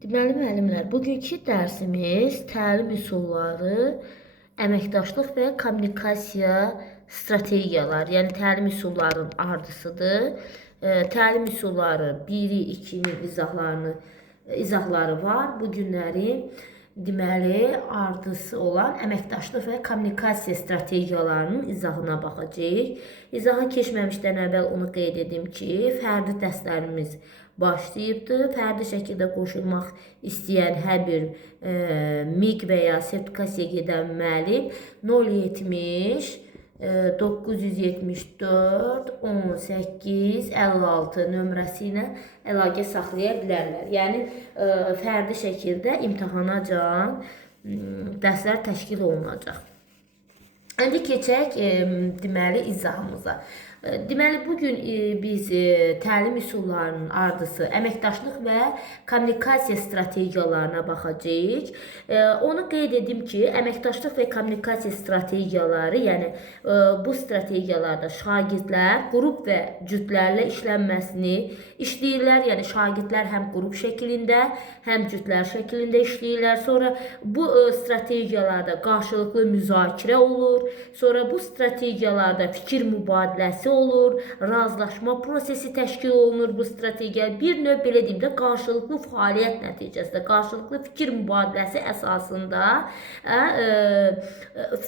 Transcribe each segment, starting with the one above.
Deməli müəllimlər, bugünkü dərsimiz təlim üsulları, əməkdaşlıq və kommunikasiya strategiyaları, yəni təlim üsullarının ardısıdır. Təlim üsulları 1-i, 2-nin izahları var. Bu günləri deməli ardısı olan əməkdaşlıq və kommunikasiya strategiyalarının izahına baxacağıq. İzaha keçməmişdən əvvəl onu qeyd edim ki, fərdi dərslərimiz başlayıbdır. Fərdi şəkildə qoşulmaq istəyən hər bir MİQ və ya sertifikasiya gedən müəllim 070 974 18 56 nömrəsi ilə əlaqə saxlaya bilərlər. Yəni fərdi şəkildə imtahanacan dərslər təşkil olunacaq. İndi keçək deməli izahımıza. Deməli bugün biz təlim üsullarının ardısı, əməkdaşlıq və kommunikasiya strategiyalarına baxacağıq. Onu qeyd edim ki, əməkdaşlıq və kommunikasiya strategiyaları, yəni bu strategiyalarda şagirdlər qrup və cütlərlə işlənməsini işləyirlər. Yəni şagirdlər həm qrup şəklində, həm cütlər şəklində işləyirlər. Sonra bu strategiyalarda qarşılıqlı müzakirə olur. Sonra bu strategiyalarda fikir mübadiləsi olur, razılaşma prosesi təşkil olunur bu strategiya. Bir növ belə deyim də qarşılıqlı fəaliyyət nəticəsində, qarşılıqlı fikir mübadiləsi əsasında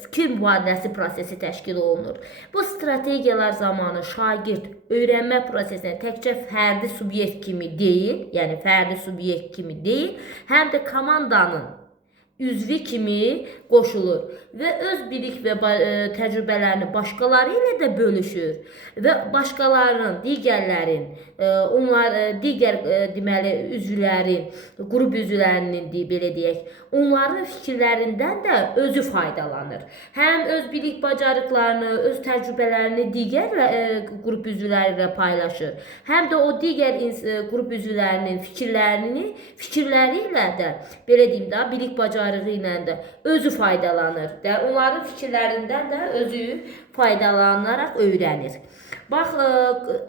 fikir mübadiləsi prosesi təşkil olunur. Bu strategiyalar zamanı şagird öyrənmə prosesinə təkcə fərdi subyekt kimi deyil, yəni fərdi subyekt kimi deyil, həm də komandanın üzvü kimi qoşulur və öz bilik və təcrübələrini başqaları ilə də bölüşür və başqalarının, digərlərin, digər deməli üzvlərin, qrup üzvlərinin belə deyək, onların fikirlərindən də özü faydalanır. Həm öz bilik bacarıqlarını, öz təcrübələrini digər qrup üzvləri ilə paylaşır, həm də o digər qrup üzvlərinin fikirləri ilə də belə deyim də bilik bacarığı ilə də özü faydalanır. Onların fikirlərindən də özü faydalanaraq öyrənir. Bax,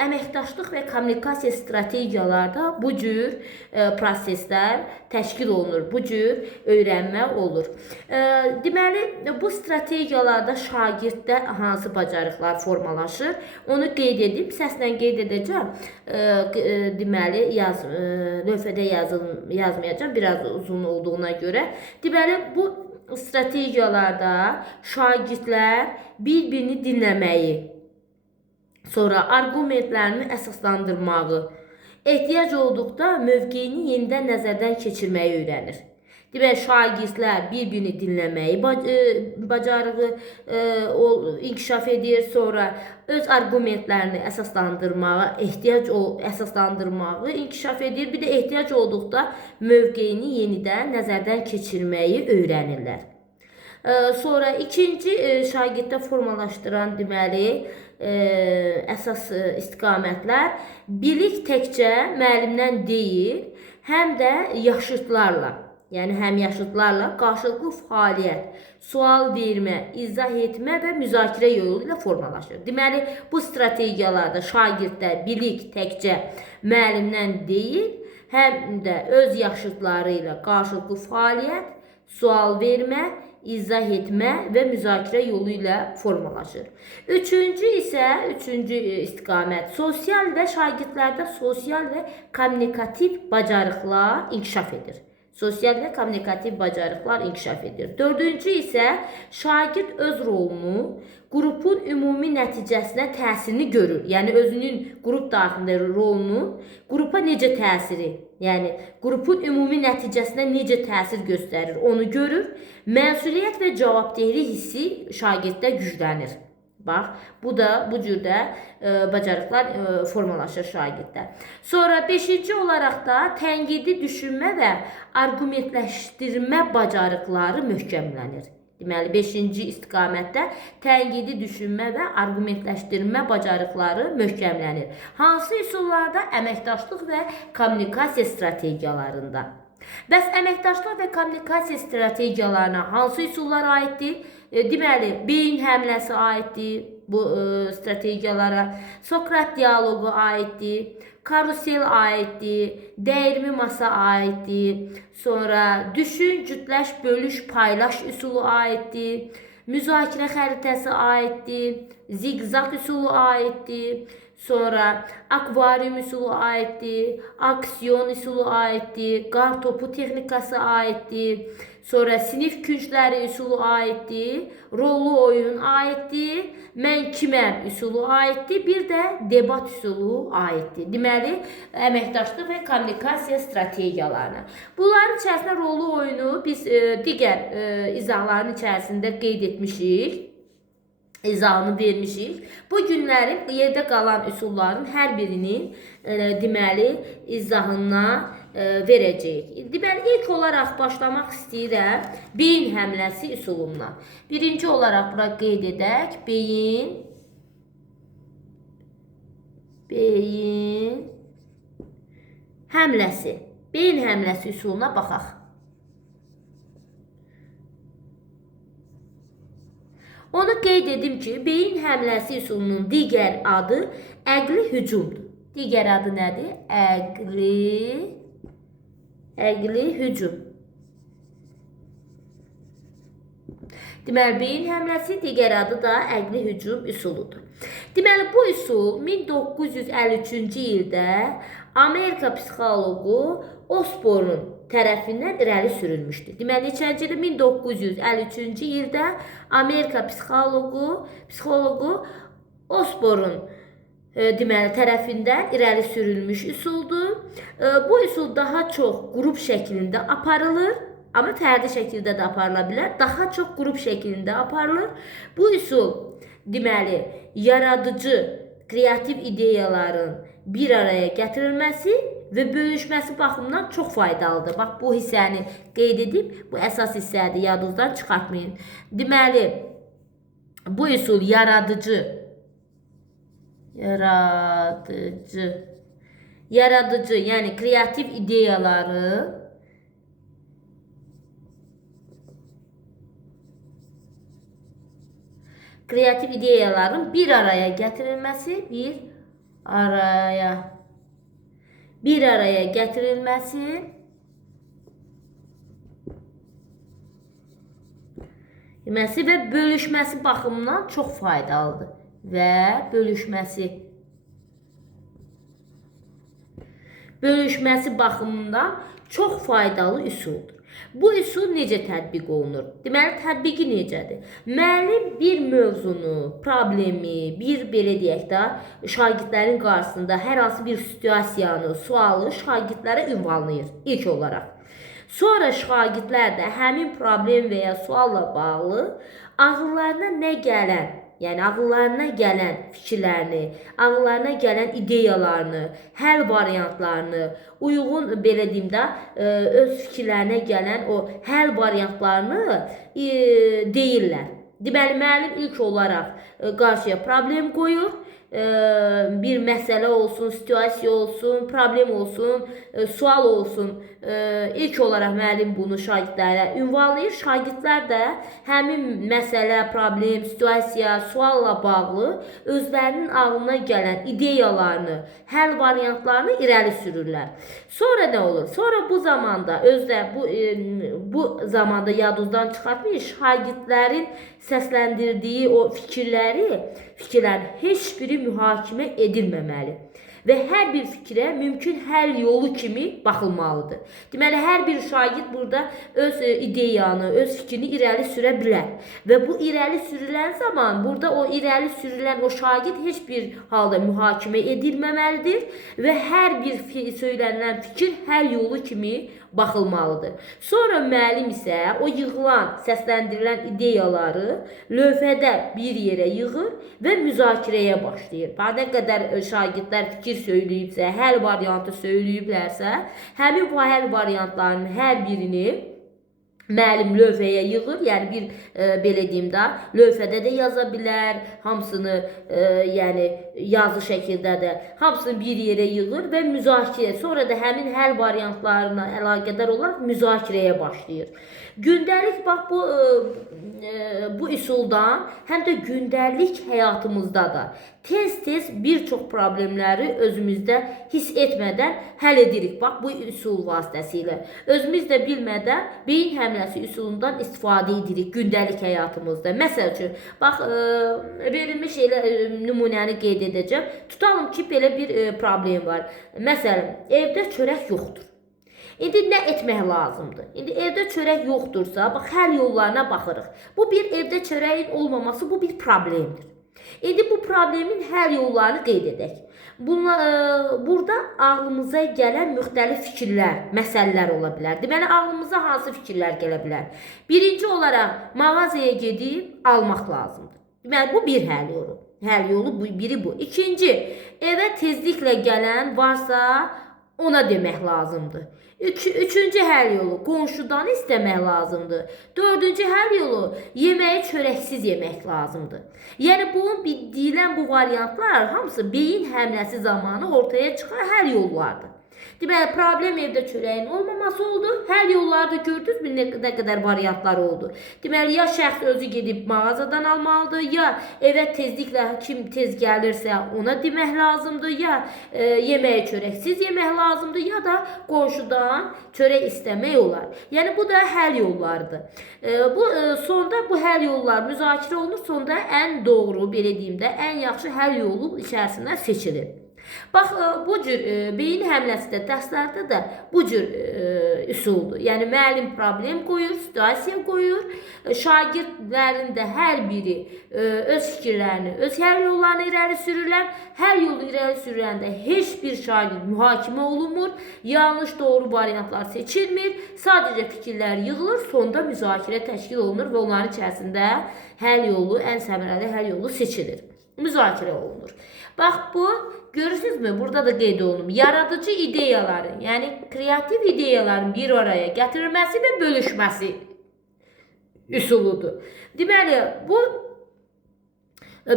əməkdaşlıq və kommunikasiya strategiyalarda bu cür proseslər təşkil olunur, bu cür öyrənmə olur. Deməli, bu strategiyalarda şagirddə hansı bacarıqlar formalaşır, onu qeyd edib, səslə qeyd edəcəm. Deməli, lövhədə yazmayacağım, biraz uzun olduğuna görə. Deməli, bu strategiyalarda şagirdlər bir-birini dinləməyi, sonra arqumentlərini əsaslandırmağı, ehtiyac olduqda mövqeyini yenidən nəzərdən keçirməyi öyrənir. Deməli, şagirdlər bir-birini dinləməyi bacarığı inkişaf edir, sonra öz arqumentlərini əsaslandırmağı inkişaf edir, bir də ehtiyac olduqda mövqeyini yenidən nəzərdən keçirməyi öyrənirlər. Sonra ikinci şagirddə formalaşdıran deməli əsas istiqamətlər bilik təkcə müəllimdən deyil, həm də yaşıdlarla, yəni həmyaşıdlarla qarşılıqlı fəaliyyət, sual vermə, izah etmə və müzakirə yolu ilə formalaşır. Deməli, bu strategiyalarda şagirdlər bilik təkcə müəllimdən deyil, həm də öz yaşıdları ilə qarşılıqlı fəaliyyət, sual vermə, izah etmə və müzakirə yolu ilə formalaşır. Üçüncü istiqamət sosial və şagirdlərdə sosial və kommunikativ bacarıqlar inkişaf edir. Dördüncü isə şagird öz rolunu, qrupun ümumi nəticəsinə təsirini görür. Yəni, özünün qrup daxilində rolunun qrupa necə təsiri, yəni qrupun ümumi nəticəsinə necə təsir göstərir, onu görür. Məsuliyyət və cavabdehlik hissi şagirddə güclənir. Bax, bu cürdə bacarıqlar formalaşır şagirddə. Sonra 5-ci olaraq da tənqidi düşünmə və arqumentləşdirmə bacarıqları möhkəmlənir. Deməli, 5-ci istiqamətdə tənqidi düşünmə və arqumentləşdirmə bacarıqları möhkəmlənir. Hansı üsullarda? Əməkdaşlıq və kommunikasiya strategiyalarında. Bəs əməkdaşlıq və kommunikasiya strategiyalarına hansı üsullar aiddir? Deməli, beyin həmləsi aiddir, bu strategiyalara. Sokrat dialoqu aiddir. Karusel aiddir. Dəyirmi masa aiddir. Sonra düşün, cütləş, bölüş, paylaş üsulu aiddir. Müzakirə xəritəsi aiddir. Zigzag üsulu aiddir. Sonra akvaryum üsulu aiddir. Aksiyon üsulu aiddir. Qar topu texnikası aiddir. Sonra sinif küncləri üsulu aiddir. Rollu oyun aiddir. Mən kiməm üsulu aiddir. Bir də debat üsulu aiddir. Deməli, əməkdaşlıq və kommunikasiya strategiyalarına. Bunların içərisində rollu oyunu biz digər izahların içərisində qeyd etmişik. İzahını vermişik. Bu günlərin yerdə qalan üsulların hər birinin deməli izahına verəcəyik. Deməli ilk olaraq başlamaq istəyirəm beyin həmləsi üsulundan. Birinci olaraq bura qeyd edək. Beyin həmləsi. Beyin həmləsi üsuluna baxaq. Onu qeyd edim ki, beyin həmləsi üsulunun digər adı əqli hücumdur. Digər adı nədir? Əqli hücum. Deməli, beyin həmləsi digər adı da əqli hücum üsuludur. Deməli, bu üsul 1953-cü ildə Amerika psixoloqu Osborn tərəfindən irəli sürülmüşdür. Deməli, neçənci ildə? 1953-cü ildə Amerika psixoloqu Osborn tərəfindən irəli sürülmüş üsuldur. Bu üsul daha çox qrup şəklində aparılır. Amma fərdi şəkildə də aparıla bilər. Daha çox qrup şəklində aparılır. Bu üsul, deməli, yaradıcı, kreativ ideyaların bir araya gətirilməsi və bölüşməsi baxımından çox faydalıdır. Bax, bu hissəni qeyd edib, bu əsas hissədir, yadınızdan çıxartmayın. Deməli, bu üsul yaradıcı, yəni kreativ ideyaların bir araya gətirilməsi, və bölüşməsi baxımından çox faydalıdır. Bölüşməsi baxımından çox faydalı üsuldur. Bu üsul necə tətbiq olunur? Deməli, tətbiqi necədir? Müəllim bir mövzunu, problemi, belə deyək də, şagirdlərin qarşısında hər hansı bir situasiyanı, sualı şagirdlərə ünvanlayır ilk olaraq. Sonra şagirdlər də həmin problem və ya sualla bağlı ağıllarına gələn fikirlərini, ağıllarına gələn ideyalarını, həll variantlarını, uyğun, belə deyim də, öz fikirlərinə gələn o həll variantlarını deyirlər. Deməli, müəllim ilk olaraq qarşıya problem qoyur. Bir məsələ olsun, situasiya olsun, problem olsun, sual olsun. İlk olaraq müəllim bunu şagirdlərə ünvanlayır. Şagirdlər də həmin məsələ, problem, situasiya, sualla bağlı özlərinin ağlına gələn ideyalarını, həll variantlarını irəli sürürlər. Sonra nə olur? Sonra bu zamanda yadınızdan çıxartmayın, şagirdlərin səsləndirdiyi o fikirlərin heç biri mühakimə edilməməli və hər bir fikrə mümkün həll yolu kimi baxılmalıdır. Deməli, hər bir şagird burada öz ideyanı, öz fikrini irəli sürə bilər və bu irəli sürülən zaman burada o irəli sürülən o şagird heç bir halda mühakimə edilməməlidir və hər bir söylənilən fikir həll yolu kimi baxılmalıdır. Sonra müəllim isə o yığılan, səsləndirilən ideyaları lövhədə bir yerə yığır və müzakirəyə başlayır. Nə qədər şagirdlər fikir söyləyibsə, həll variantı söyləyiblərsə, həmin bu həll variantlarının hər birini müəllim lövhəyə yığır, yəni bir belə deyim də, lövhədə də yaza bilər, hamısını yəni yazı şəkildə də hamısını bir yerə yığır və müzakirə, sonra da həmin həll variantlarına əlaqədar olaraq müzakirəyə başlayır. Gündəlik bax bu üsuldan həm də gündəlik həyatımızda da tez-tez bir çox problemləri özümüzdə hiss etmədən həll edirik. Bax bu üsul vasitəsilə. Özümüz də bilmədən beyin həmləsi üsulundan istifadə edirik gündəlik həyatımızda. Məsəl üçün, bax verilmiş elə nümunəni qeyd edəcəm. Tutalım ki, belə bir problem var. Məsələn, evdə çörək yoxdur. İndi nə etmək lazımdır? İndi evdə çörək yoxdursa, bax həll yollarına baxırıq. Bu bir evdə çörəyin olmaması bu bir problemdir. İndi bu problemin həll yollarını qeyd edək. Burada ağlımıza gələn müxtəlif fikirlər, məsələlər ola bilər. Deməli, ağlımıza hansı fikirlər gələ bilər? Birinci olaraq mağazaya gedib almaq lazımdır. Deməli, bu bir həll yolu. Həll yolu biri bu. İkinci, evə tezliklə gələn varsa ona demək lazımdır. Üçüncü həll yolu qonşudan istəmək lazımdır. Dördüncü həll yolu yeməyi çörəksiz yemək lazımdır. Yəni bunun deyilən bu variantlar hamısı beyin həmləsi zamanı ortaya çıxan həll yollardır. Deməli, problem evdə çörəyin olmaması oldu. Həll yolları da gördünüzmü nə qədər variantlar oldu. Deməli, ya şəxs özü gedib mağazadan almalıdır, ya evə tezliklə kim tez gəlirsə ona demək lazımdır, ya yeməyi çörəksiz yemək lazımdır, ya da qonşudan çörək istəmək olar. Yəni, bu da həll yollarıdır. Sonda bu həll yollar müzakirə olunur, sonda ən doğru, belə deyim də, ən yaxşı həll yolu içərisindən seçilir. Bax, bu cür beyin həmləsi də dərslərdə də bu cür üsuldur. Yəni, müəllim problem qoyur, situasiya qoyur, şagirdlərin də hər biri öz fikirlərini, öz həll yollarını irəli sürürlər. Hər yolu irəli sürüləndə heç bir şagird mühakimə olunmur, yanlış doğru variantlar seçilmir, sadəcə fikirlər yığılır, sonda müzakirə təşkil olunur və onların içərisində həll yolu, ən səmərəli həll yolu seçilir. Müzakirə olunur. Bax, bu görürsünüzmü? Burada da qeyd olunur. Yaradıcı ideyaların, yəni kreativ ideyaların bir araya gətirilməsi və bölüşməsi üsuludur. Deməli, bu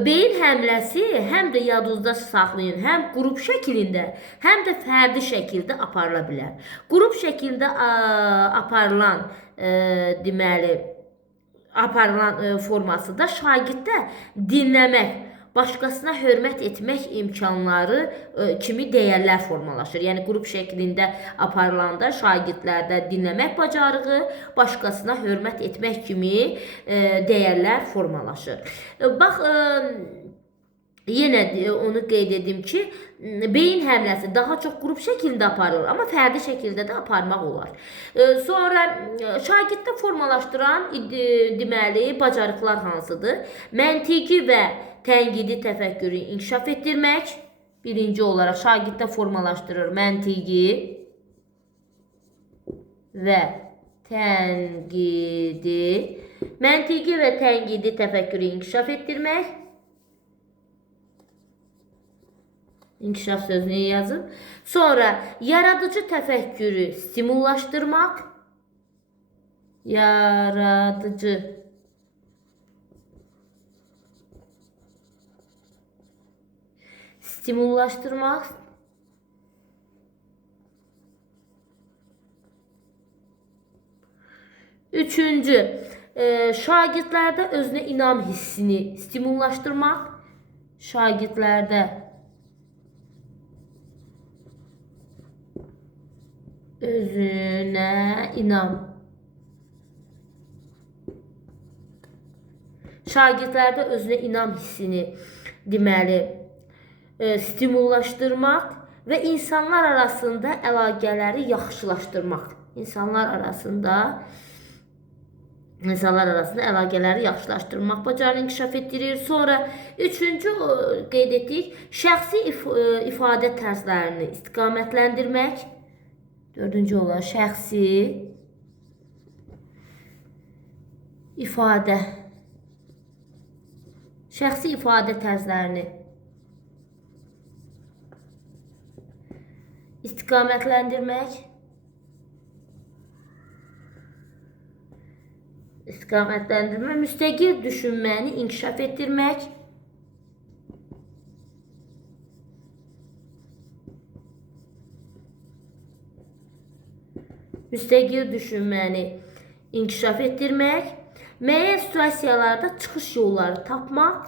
beyin həmləsi həm də yadınızda saxlayın, həm qrup şəklində, həm də fərdi şəkildə aparıla bilər. Qrup şəkildə aparılan, deməli, aparılan forması da şagirddə dinləmək, başqasına hörmət etmək imkanları kimi dəyərlər formalaşır. Yəni, qrup şəklində aparılanda şagirdlərdə dinləmək bacarığı, başqasına hörmət etmək kimi dəyərlər formalaşır. Bax, yenə onu qeyd edim ki, beyin həmləsi daha çox qrup şəklində aparılır, amma fərdi şəkildə də aparmaq olar. Sonra şagirddə formalaşdıran deməli bacarıqlar hansıdır? Məntiqi və tənqidi təfəkkürü inkişaf etdirmək. Birinci olaraq şagirddə formalaşdırır məntiqi və tənqidi. Məntiqi və tənqidi təfəkkürü inkişaf etdirmək. İnkişaf sözünü yazın. Sonra yaradıcı təfəkkürü stimullaşdırmaq. Yaradıcı stimullaşdırmaq. Üçüncü, şagirdlərdə özünə inam hissini stimullaşdırmaq. Şagirdlərdə özünə inam. Şagirdlərdə özünə inam hissini deməli stimullaşdırmaq və insanlar arasında əlaqələri yaxşılaşdırmaq. İnsanlar arasında əlaqələri yaxşılaşdırmaq bacarığını inkişaf etdirir. Sonra üçüncü qeyd etdik, şəxsi ifadə tərzlərini istiqamətləndirmək. Dördüncü olan şəxsi ifadə tərzlərini istiqamətləndirmək. İstiqamətləndirmə, müstəqil düşünməni inkişaf etdirmək. Müstəqil düşünməni inkişaf etdirmək, müəyyən situasiyalarda çıxış yolları tapmaq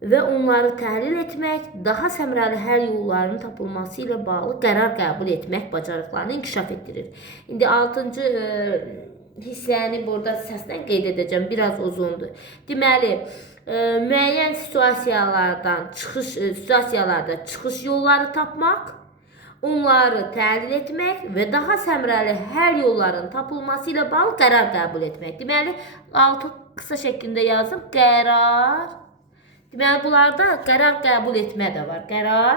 və onları təhlil etmək, daha səmərəli həll yollarının tapılması ilə bağlı qərar qəbul etmək bacarıqlarını inkişaf etdirir. İndi 6-cı hissəni burada səslə qeyd edəcəm, biraz uzundur. Deməli, müəyyən situasiyalarda çıxış yolları tapmaq, onları təhlil etmək və daha səmərəli həll yollarının tapılması ilə bağlı qərar qəbul etmək. Deməli, 6 qısa şəklində yazdım. Qərar. Deməli, bunlarda qərar qəbul etmə də var. Qərar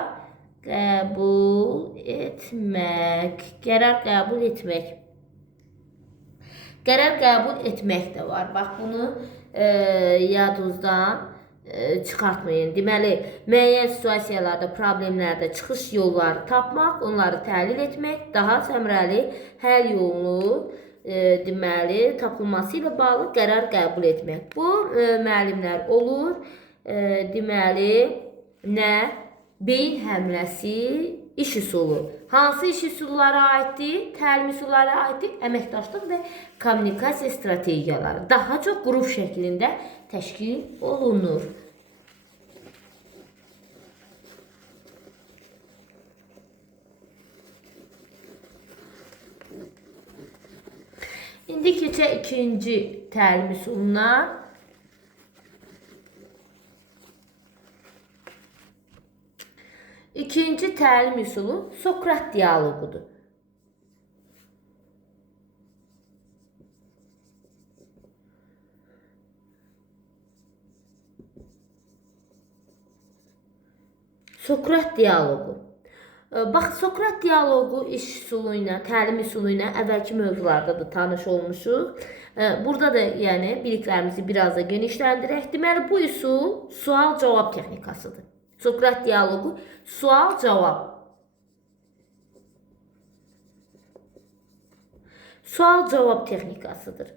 qəbul etmək. Qərar qəbul etmək. Qərar qəbul etmək də var. Bax, bunu yadınızdan çıxartmayın. Deməli, müəyyən situasiyalarda, problemlərdə çıxış yolları tapmaq, onları təhlil etmək, daha səmərəli həll yolunu deməli, tapılması ilə bağlı qərar qəbul etmək. Bu müəllimlər olur. Deməli, nə? Beyin həmləsi iş üsulu. Hansı iş üsullara aiddir? Təlim üsullara aiddir. Əməkdaşlıq və kommunikasiya strategiyaları daha çox qrup şəklində təşkil olunur. İndi keçək ikinci təlim üsuluna. İkinci təlim üsulu Sokrat dialoqudur. Sokrat dialoqu. Bax, Sokrat dialoqu iş üsulu ilə, təlim üsulu ilə əvvəlki mövzularda da tanış olmuşuq. Burada da yəni biliklərimizi biraz da genişləndirək. Deməli, bu üsul sual-cavab texnikasıdır. Sokrat dialoqu sual-cavab. Sual-cavab texnikasıdır.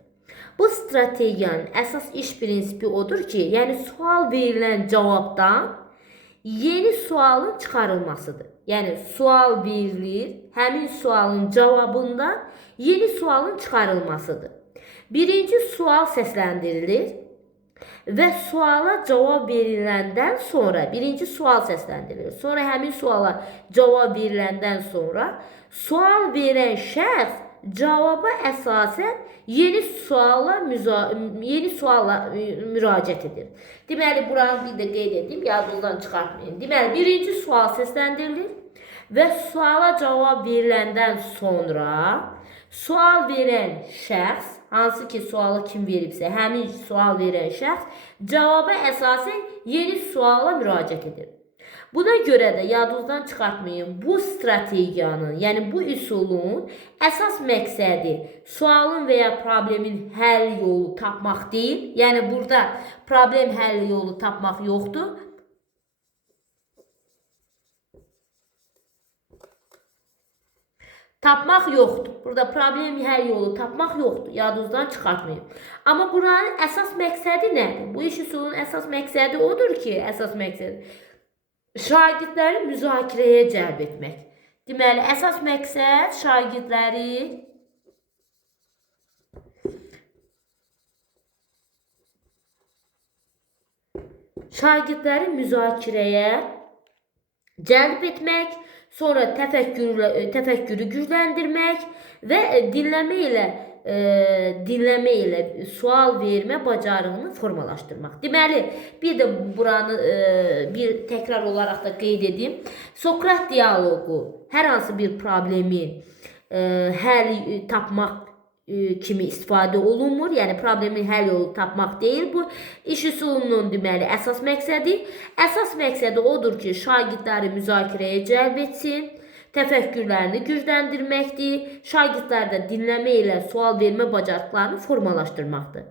Bu strategiyanın əsas iş prinsipi odur ki, yəni sual verilən cavabdan yeni sualın çıxarılmasıdır. Yəni sual verilir, həmin sualın cavabından yeni sualın çıxarılmasıdır. Birinci sual səsləndirilir və suala cavab veriləndən sonra birinci sual səsləndirilir. Sonra həmin suala cavab veriləndən sonra sual verən şəxs cavaba əsasən yeni sualla müraciət edir. Deməli, buranı bir də qeyd edeyim, yadınızdan çıxartmayın. Deməli, birinci sual səsləndirilir və suala cavab veriləndən sonra sual verən şəxs, hansı ki sualı kim veribsə, həmin sual verən şəxs cavaba əsasən yeni suala müraciət edir. Buna görə də yadınızdan çıxartmayın, bu strategiyanın, yəni bu üsulun əsas məqsədi sualın və ya problemin həll yolu tapmaq deyil. Yəni burada problem həll yolu tapmaq yoxdur. Tapmaq yoxdur. Burada problem həll yolu tapmaq yoxdur. Yadınızdan çıxartmayın. Amma buranın əsas məqsədi nədir? Bu iş üsulunun əsas məqsədi odur ki, əsas məqsədi şagirdləri müzakirəyə cəlb etmək. Deməli, əsas məqsəd şagirdləri müzakirəyə cəlb etmək, sonra təfəkkürü gücləndirmək və dinləmə ilə sual vermə bacarığını formalaşdırmaq. Deməli, bir də buranı bir təkrar olaraq da qeyd edeyim. Sokrat dialoqu hər hansı bir problemin həll tapmaq kimi istifadə olunmur. Yəni, problemin həll yolu tapmaq deyil. Bu, iş üsulunun deməli əsas məqsədi. Əsas məqsədi odur ki, şagirdləri müzakirəyə cəlb etsin, təfəkkürlərini gücləndirməkdir, şagirdlərdə dinləmə ilə sual vermə bacarıqlarını formalaşdırmaqdır.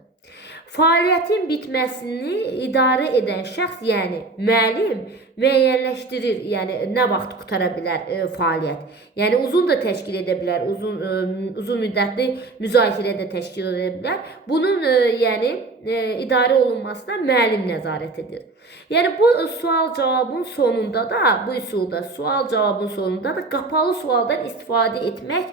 Fəaliyyətin bitməsini idarə edən şəxs, yəni müəllim, müəyyənləşdirir. Yəni nə vaxt qutara bilər fəaliyyət. Yəni uzun da təşkil edə bilər, uzun müddətli müzakirə də təşkil edə bilər. Bunun yəni idarə olunmasına müəllim nəzarət edir. Yəni bu sual-cavabın sonunda da, bu üsulda sual-cavabın sonunda da qapalı sualdan istifadə etmək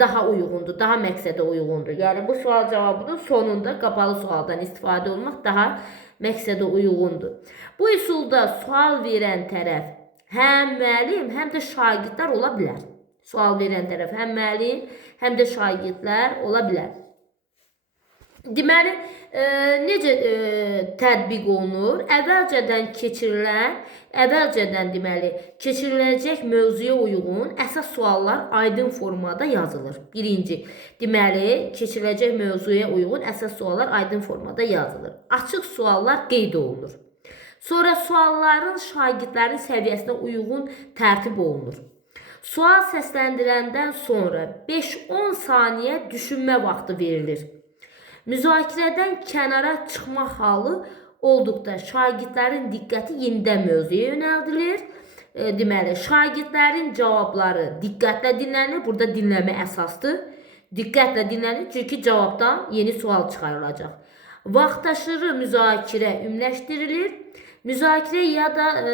daha uyğundur, daha məqsədə uyğundur. Yəni bu sual-cavabının sonunda qapalı sualdan istifadə olmaq daha məqsədə uyğundur. Bu üsulda sual verən tərəf həm müəllim, həm də şagirdlər ola bilər. Sual verən tərəf həm müəllim, həm də şagirdlər ola bilər. Deməli, necə tətbiq olunur? Əvvəlcədən deməli, keçiriləcək mövzuya uyğun əsas suallar aydın formada yazılır. Birinci, deməli, keçiriləcək mövzuya uyğun əsas suallar aydın formada yazılır. Açıq suallar qeyd olunur. Sonra sualların şagirdlərin səviyyəsinə uyğun tərtib olunur. Sual səsləndirəndən sonra 5-10 saniyə düşünmə vaxtı verilir. Müzakirədən kənara çıxmaq halı olduqda şagirdlərin diqqəti yenidən mövzuya yönəldilir. Deməli, şagirdlərin cavabları diqqətlə dinlənir. Burada dinləmə əsasdır. Diqqətlə dinlənir, çünki cavabdan yeni sual çıxarılacaq. Vaxtaşırı müzakirə ümumiləşdirilir. Müzakirəyə ya da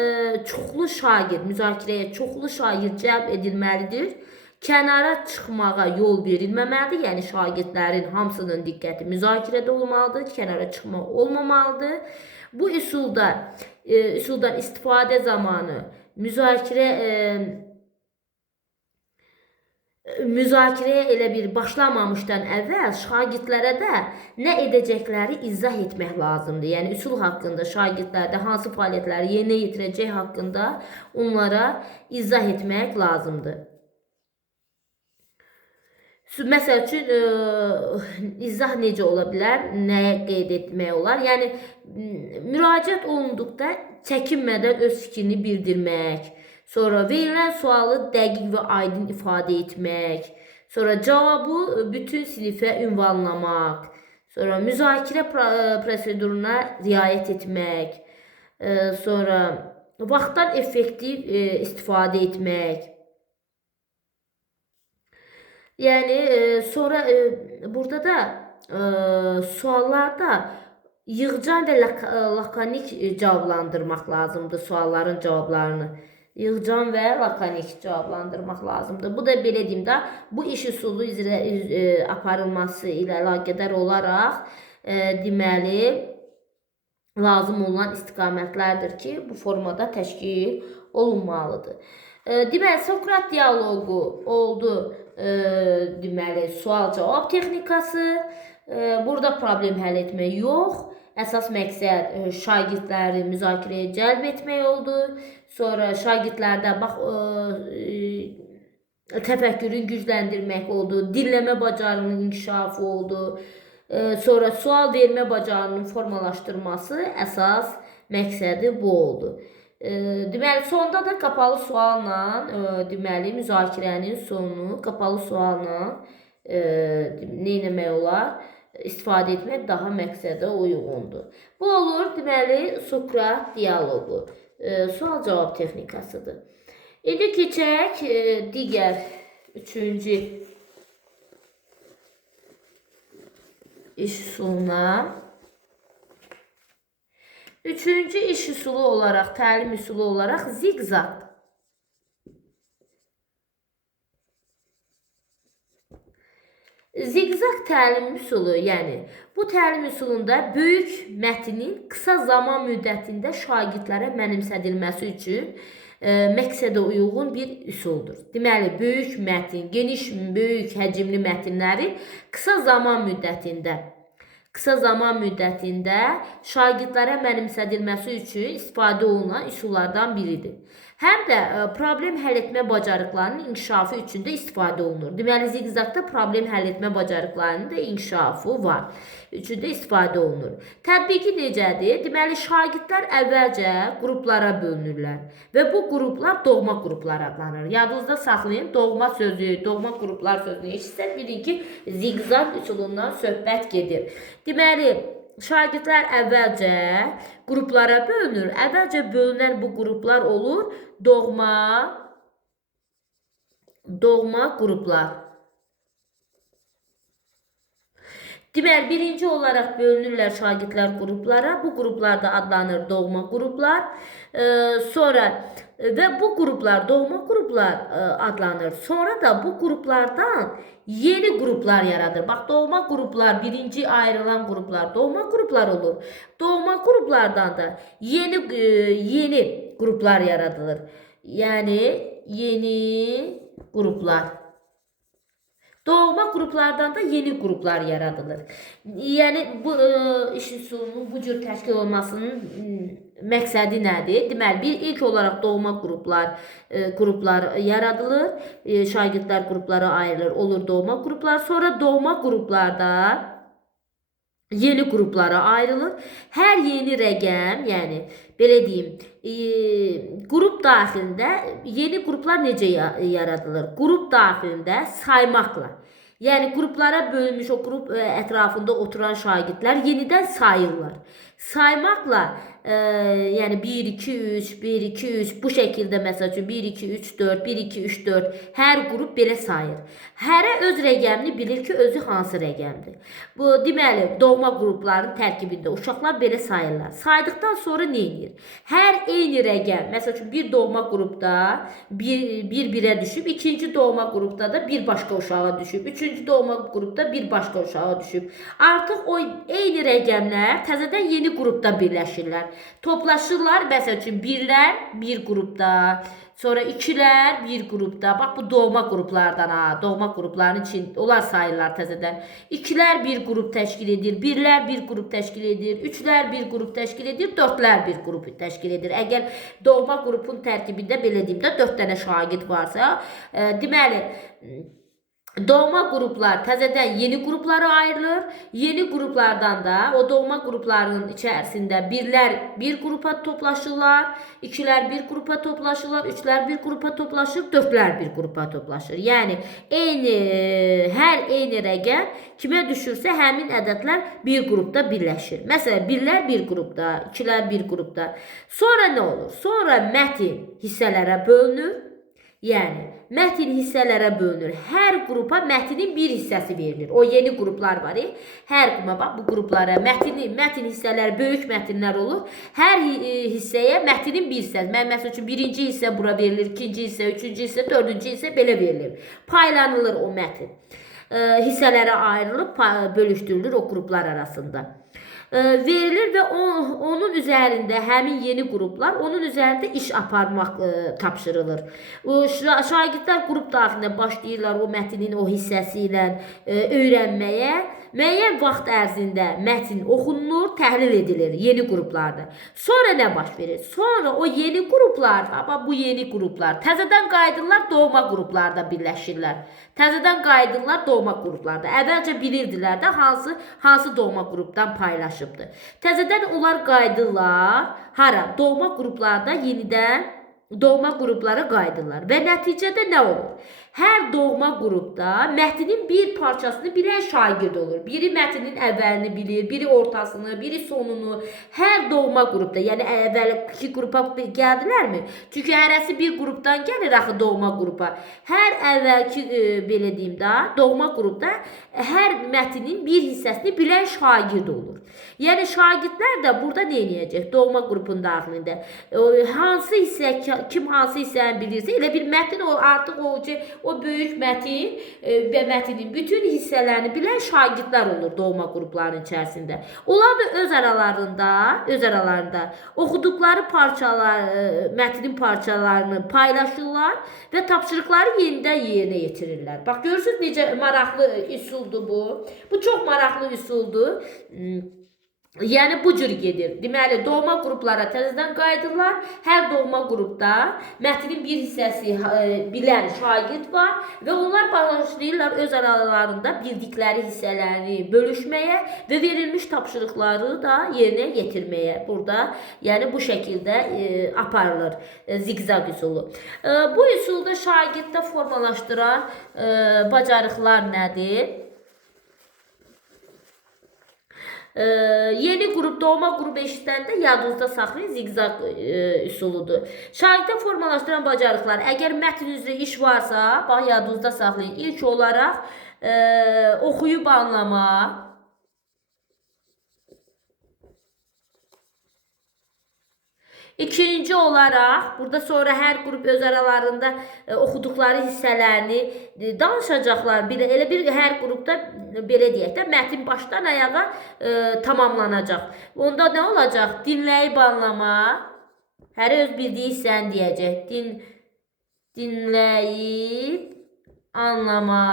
müzakirəyə çoxlu şagird cəlb edilməlidir. Kənara çıxmağa yol verilməməlidir. Yəni şagirdlərin hamısının diqqəti müzakirədə olmalıdır. Kənara çıxmaq olmamalıdır. Bu üsuldan istifadə zamanı müzakirəyə elə bir başlamamışdan əvvəl şagirdlərə də nə edəcəkləri izah etmək lazımdır. Yəni üsul haqqında, şagirdlərdə hansı fəaliyyətləri yerinə yetirəcək haqqında onlara izah etmək lazımdır. Məsəl üçün, izah necə ola bilər, nəyə qeyd etmək olar? Yəni, müraciət olunduqda çəkinmədən öz fikrini bildirmək, sonra verilən sualı dəqiq və aydın ifadə etmək, sonra cavabı bütün sinifə ünvanlamaq, sonra müzakirə proseduruna riayət etmək, sonra vaxtdan effektiv istifadə etmək. Yəni, sonra burada da suallarda yığcan və lakanik cavablandırmaq lazımdır sualların cavablarını. Yığcan və lakanik cavablandırmaq lazımdır. Bu da belə deyim də, bu iş üsulu aparılması ilə əlaqədar olaraq deməli lazım olan istiqamətlərdir ki, bu formada təşkil olunmalıdır. Deməli, Sokrat dialoqu oldu. Deməli, sual-cavab texnikası. Burada problem həll etmək yox. Əsas məqsəd şagirdləri müzakirəyə cəlb etmək oldu. Sonra şagirdlərdə təfəkkürün gücləndirmək oldu. Dinləmə bacarığının inkişafı oldu. Sonra sual vermə bacarığının formalaşdırması əsas məqsədi bu oldu. Deməli, sonda da qapalı sualla, deməli, müzakirənin sonunu qapalı sualla nə etmək olar? İstifadə etmək daha məqsədə uyğundur. Bu olur, deməli, Sokrat dialoqu, sual-cavab texnikasıdır. İndi keçək digər üçüncü iş üsuluna. Üçüncü iş üsulu olaraq, təlim üsulu olaraq ziqzaq. Ziqzaq təlim üsulu, yəni bu təlim üsulunda böyük mətnin qısa zaman müddətində şagirdlərə mənimsədilməsi üçün məqsədə uyğun bir üsuldur. Deməli, böyük mətin, geniş, böyük həcmli mətinləri qısa zaman müddətində şagirdlərə mənimsədilməsi üçün istifadə olunan üsullardan biridir. Həm də problem həll etmə bacarıqlarının inkişafı üçün də istifadə olunur. Deməli, ziqzaqda problem həll etmə bacarıqlarının da inkişafı var. Üçün də istifadə olunur. Tətbiqi necədir? Deməli, şagirdlər əvvəlcə qruplara bölünürlər və bu qruplar doğma qruplar adlanır. Yadınızda saxlayın, doğma qruplar sözünü eşitsək, bilin ki, ziqzaq üsulundan söhbət gedir. Deməli, şagirdlər əvvəlcə qruplara bölünür. Əvvəlcə bölünən bu qruplar olur doğma qruplar. Deməli, birinci olaraq bölünürlər şagirdlər qruplara. Bu qruplar da adlanır doğma qruplar. Sonra və bu qruplar doğma qruplar adlanır. Sonra da bu qruplardan yeni qruplar yaradır. Bax, doğma qruplar, birinci ayrılan qruplar doğma qruplar olur. Doğma qruplardan da yeni qruplar yaradılır. Yəni yeni qruplar. Doğma qruplardan da yeni qruplar yaradılır. Yəni bu iş üsulunun bu cür təşkil olmasının məqsədi nədir? Deməli, ilk olaraq doğma qruplar yaradılır. Şagirdlər qruplara ayrılır, olur doğma qruplar. Sonra doğma qruplarda yeni qruplara ayrılır. Hər yeni rəqəm, yəni belə deyim, qrup daxilində yeni qruplar necə yaradılır? Qrup daxilində saymaqla. Yəni qruplara bölünmüş o qrup ətrafında oturan şagirdlər yenidən sayırlar. Saymaqla, yəni 1 2 3 1 2 3 bu şəkildə məsəl üçün 1 2 3 4 1 2 3 4 hər qrup belə sayır. Hərə öz rəqəmini bilir ki, özü hansı rəqəmdir. Bu deməli doğma qrupların tərkibində uşaqlar belə sayırlar. Saydıqdan sonra nə edir? Hər eyni rəqəm, məsəl üçün bir doğma qrupda bir-birə düşüb, ikinci doğma qrupda da bir başqa uşağa düşüb, üçüncü doğma qrupda bir başqa uşağa düşüb. Artıq o eyni rəqəmlər təzədən yeni qrupda birləşirlər. Toplaşırlar, məsəl üçün birlər bir qrupda, sonra ikilər bir qrupda. Bax, bu doğma qruplardan, doğma qrupların için onlar sayırlar təzədən. İkilər bir qrup təşkil edir, birlər bir qrup təşkil edir, üçlər bir qrup təşkil edir, dördlər bir qrup təşkil edir. Əgər doğma qrupun tərkibində belə deyim də 4 dənə şagird varsa, deməli doğma qruplar təzədən yeni qruplara ayrılır. Yeni qruplardan da o doğma qruplarının içərisində birlər bir qrupa toplaşırlar, ikilər bir qrupa toplaşırlar, üçlər bir qrupa toplaşır, dördlər bir qrupa toplaşır. Yəni hər eyni rəqəm kimə düşürsə həmin ədədlər bir qrupda birləşir. Məsələn, birlər bir qrupda, ikilər bir qrupda. Sonra nə olur? Sonra mətn hissələrə bölünür. Yəni, mətn hissələrə bölünür. Hər qrupa mətnin bir hissəsi verilir. O yeni qruplar var. Hər qrupa, bax, bu qruplara mətn hissələri, böyük mətnlər olur. Hər hissəyə mətnin bir hissəsi. Məsəl üçün, birinci hissə bura verilir, ikinci hissə, üçüncü hissə, dördüncü hissə belə verilir. Paylanılır o mətn. Hissələrə ayrılıb, bölüşdürülür o qruplar arasında. Verilir və onun üzərində həmin yeni qruplar onun üzərində iş aparmaq tapşırılır. Şagirdlər qrup daxilində başlayırlar o mətnin o hissəsi ilə öyrənməyə. Müəyyən vaxt ərzində mətn oxunulur, təhlil edilir yeni qruplarda. Sonra nə baş verir? Sonra o yeni qruplar, bu yeni qruplar təzədən qayıdırlar, doğma qruplarda birləşirlər. Təzədən qayıdırlar doğma qruplarda. Əvvəlcə bilirdilər də hansı doğma qrupdan paylaşıbdır. Təzədən onlar qayıdırlar. Hara? Doğma qruplarda yenidən doğma qruplara qayıdırlar. Və nəticədə nə olur? Hər doğma qrupda mətnin bir parçasını bilən şagird olur. Biri mətnin əvvəlini bilir, biri ortasını, biri sonunu. Hər doğma qrupda, yəni əvvəlki qrupa gəldilərmi? Çünki hərəsi bir qrupdan gəlir axı doğma qrupa. Hər əvvəlki, belə deyim də, doğma qrupda hər mətnin bir hissəsini bilən şagird olur. Yəni şagirdlər də burada nə edəcək? Doğma qrupun daxilində hansı hissə, kim hansı hissəni bilirsə, elə bir mətn artıq o böyük mətn və mətnin bütün hissələrini bilən şagirdlər olur doğma qrupların içərisində. Onlar da öz aralarında oxuduqları mətnin parçalarını paylaşırlar və tapşırıqları yenidən yerinə yetirirlər. Bax, görürsünüz necə maraqlı üsuldur bu. Bu çox maraqlı üsuldur. Yəni bu cür gedir. Deməli, doğma qruplara təzədən qayıdırlar. Hər doğma qrupda mətnin bir hissəsi bilən şagird var və onlar başlayırlar öz aralarında bildikləri hissələrini bölüşməyə və verilmiş tapşırıqları da yerinə yetirməyə. Burada, yəni bu şəkildə aparılır zigzag üsulu. Bu üsulda şagirddə formalaşdıran bacarıqlar nədir? Yeni qrup, doğma qrup eşitləndə yadınızda saxlayın, ziqzaq üsuludur. Şagirddə formalaşdıran bacarıqlar. Əgər mətn üzrə iş varsa, bax yadınızda saxlayın. İlk olaraq oxuyub anlama. İkinci olarak burada sonra hər qrup öz aralarında oxuduqları hissələrini danışacaqlar. Elə bir hər qrupda belə deyək də mətn başdan ayağa tamamlanacaq. Onda nə olacaq? Dinləyib anlama. Hər öz bildiyi hissəni deyəcək. Dinləyib anlama.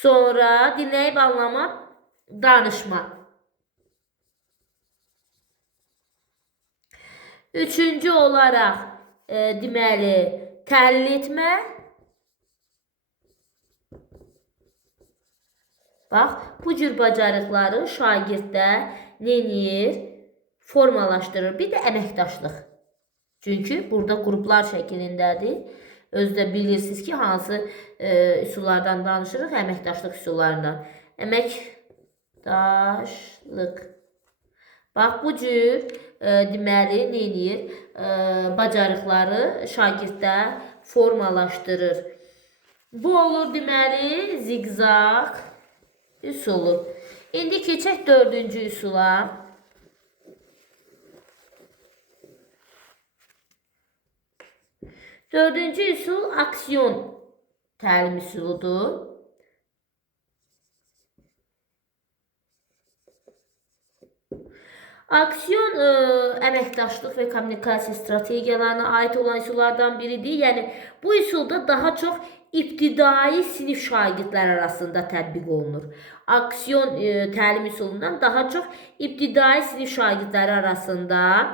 Sonra dinləyib anlama, danışma. Üçüncü olaraq deməli təhlil etmə. Bax, bu cür bacarıqları şagirddə neyir? Formalaşdırır. Bir də əməkdaşlıq. Çünki burada qruplar şəklindədir. Özdə bilirsiniz ki, hansı üsullardan danışırıq? Əməkdaşlıq üsullarından. Əməkdaşlıq. Bax, bu cür deməli neyir? Bacarıqları şagirddə formalaşdırır. Bu olur deməli ziqzaq üsulu. İndi keçək dördüncü üsula. Dördüncü üsul aksiyon təlim üsuludur. Aksiyon əməkdaşlıq və kommunikasiya strategiyalarına aid olan üsullardan biridir. Yəni bu üsulda daha çox ibtidai sinif şagirdlər arasında tətbiq olunur. Aksiyon təlim üsulundan daha çox ibtidai sinif şagirdləri arasında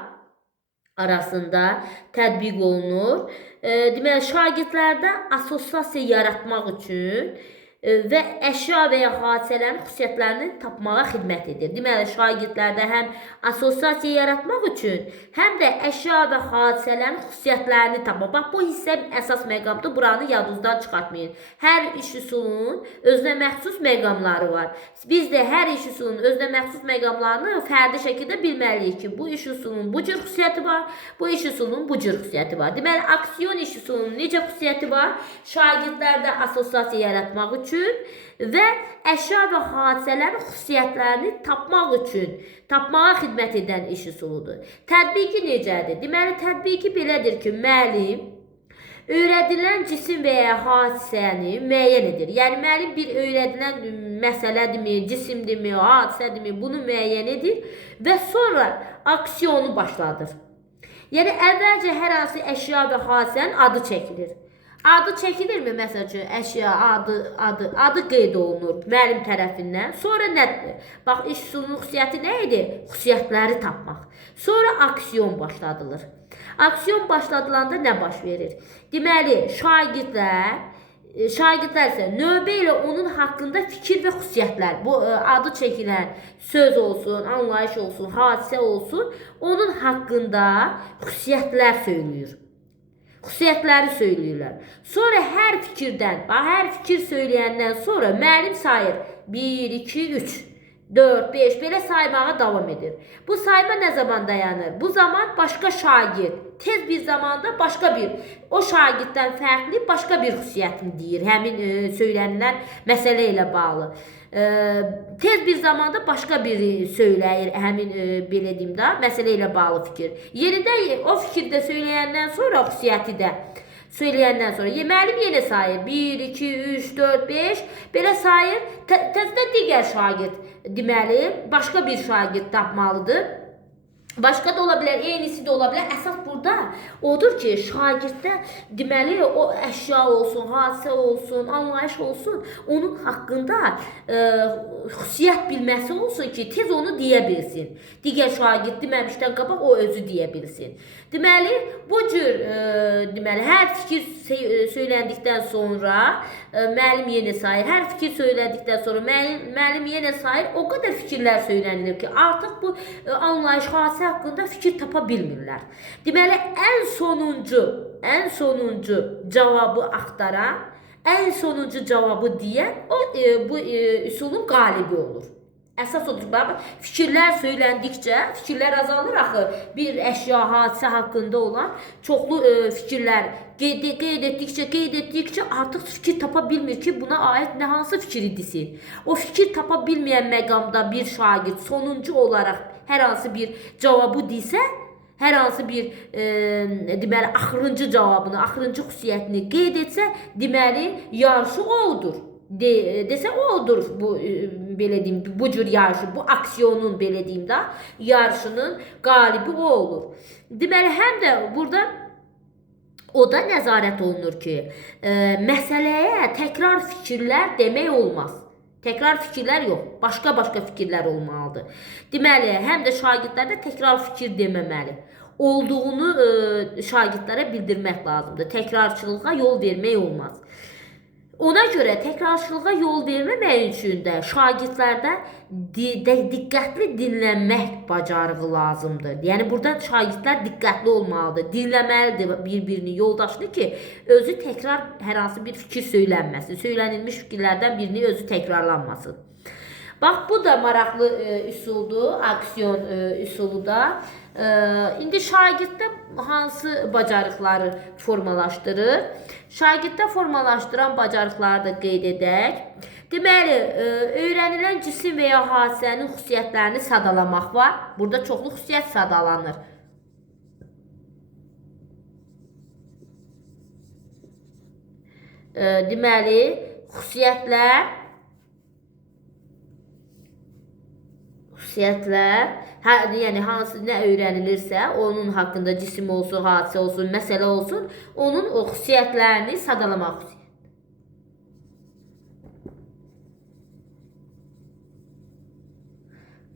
tətbiq olunur. Deməli şagirdlərdə assosiasiya yaratmaq üçün və əşya və ya hadisələrin xüsusiyyətlərini tapmağa xidmət edir. Deməli, şagirdlərdə həm assosiasiya yaratmaq üçün, həm də əşya və hadisələrin xüsusiyyətlərini tapmaq. Bax, bu hissə əsas məqamdır. Buranı yadınızdan çıxartmayın. Hər iş üsulunun özünə məxsus məqamları var. Biz də hər iş üsulunun özünə məxsus məqamlarını fərdi şəkildə bilməliyik ki, bu iş üsulunun bu cür xüsusiyyəti var, bu iş üsulunun bu cür xüsusiyyəti var. Deməli, aksiyon iş üsulunun necə xüsusiyyəti var? Şagirdlərdə assosiasiya yaratmaq üçün və əşya və hadisələrin xüsusiyyətlərini tapmaq üçün, tapmağa xidmət edən iş üsuludur. Tətbiqi necədir? Deməli, tətbiqi belədir ki, müəllim öyrədilən cisim və ya hadisəni müəyyən edir. Yəni, müəllim bir öyrədilən məsələdirmi, cisimdirmi, hadisədirmi, bunu müəyyən edir və sonra aksiyonu başladır. Yəni, əvvəlcə hər hansı əşya və hadisənin adı çəkilir. Adı çəkilirmi? Məsəl üçün, əşya, adı qeyd olunur müəllim tərəfindən. Sonra nədir? Bax, iş üsulunun xüsusiyyəti nə idi? Xüsusiyyətləri tapmaq. Sonra aksiyon başladılır. Aksiyon başladılanda nə baş verir? Deməli, şagirdlər isə növbə ilə onun haqqında fikir və xüsusiyyətlər, bu adı çəkilən söz olsun, anlayış olsun, hadisə olsun, onun haqqında xüsusiyyətlər söyləyir. Xüsusiyyətləri söyləyirlər. Sonra hər fikir söyləyəndən sonra müəllim sayır. 1, 2, 3, 4, 5 belə saymağa davam edir. Bu sayma nə zaman dayanır? Bu zaman başqa şagird tez bir zamanda başqa bir, o şagirddən fərqli başqa bir xüsusiyyətini deyir. Həmin söylənilən məsələ ilə bağlı. Tez bir zamanda başqa biri söyləyir həmin belə deyim də məsələ ilə bağlı fikir. Yenidən o fikirdə söyləyəndən sonra xüsusiyyəti də söyləyəndən sonra müəllim yenə sayır. 1, 2, 3, 4, 5 belə sayır. Təzədən digər şagird deməli başqa bir şagird tapmalıdır. Başqa da ola bilər, eynisi də ola bilər. Əsas burada odur ki, şagirddə deməli o əşya olsun, hadisə olsun, anlayış olsun, onun haqqında xüsusiyyət bilməsi olsun ki, tez onu deyə bilsin. Digər şagird deməmişdən qabaq o özü deyə bilsin. Deməli, bu cür hər fikir söyləndikdən sonra müəllim yenə sayır. Hər fikir söylədikdən sonra müəllim yenə sayır. O qədər fikirlər söylənilir ki, artıq bu anlayış, hadisə haqqında fikir tapa bilmirlər. Deməli, ən sonuncu cavabı axtaran, En sonuncu cavabı deyən bu üsulun qalibi olur. Əsas odur ki, fikirlər söyləndikcə, fikirlər azalır axı. Bir əşya, hadisə haqqında olan çoxlu fikirlər qeyd etdikcə artıq fikir tapa bilmir ki, buna aid nə hansı fikir idisin. O fikir tapa bilməyən məqamda bir şagird sonuncu olaraq hər hansı bir cavabı desə, hər hansı bir deməli axırıncı cavabını, axırıncı xüsusiyyətini qeyd etsə, deməli yarışı odur. Desə odur bu belə deyim, bu cür yarışı, bu aksiyonun belə deyim də yarışının qalibi o olur. Deməli həm də burada o da nəzarət olunur ki, məsələyə təkrar fikirlər demək olmaz. Təkrar fikirlər yox, başqa fikirlər olmalıdır. Deməli, həm də şagirdlərdə təkrar fikir deməməli. Olduğunu şagirdlərə bildirmək lazımdır. Təkrarçılığa yol vermək olmaz. Ona görə təkrarçılığa yol verməmək üçün də şagirdlərdə diqqətli dinləmək bacarığı lazımdır. Yəni burada şagirdlər diqqətli olmalıdır, dinləməlidir bir-birini, yoldaşını ki, özü təkrar hər hansı bir fikir söylənməsin, söylənilmiş fikirlərdən birini özü təkrarlanmasın. Bax, bu da maraqlı üsuldur, aksiyon üsulu da. İndi şagirddə hansı bacarıqları formalaşdırır? Şagirddə formalaşdıran bacarıqları da qeyd edək. Deməli, öyrənilən cisim və ya hadisənin xüsusiyyətlərini sadalamaq var. Burada çoxlu xüsusiyyət sadalanır. Deməli, xüsusiyyətlər, yəni hansı nə öyrənilirsə, onun haqqında cisim olsun, hadisə olsun, məsələ olsun, onun o xüsusiyyətlərini sadalamaq.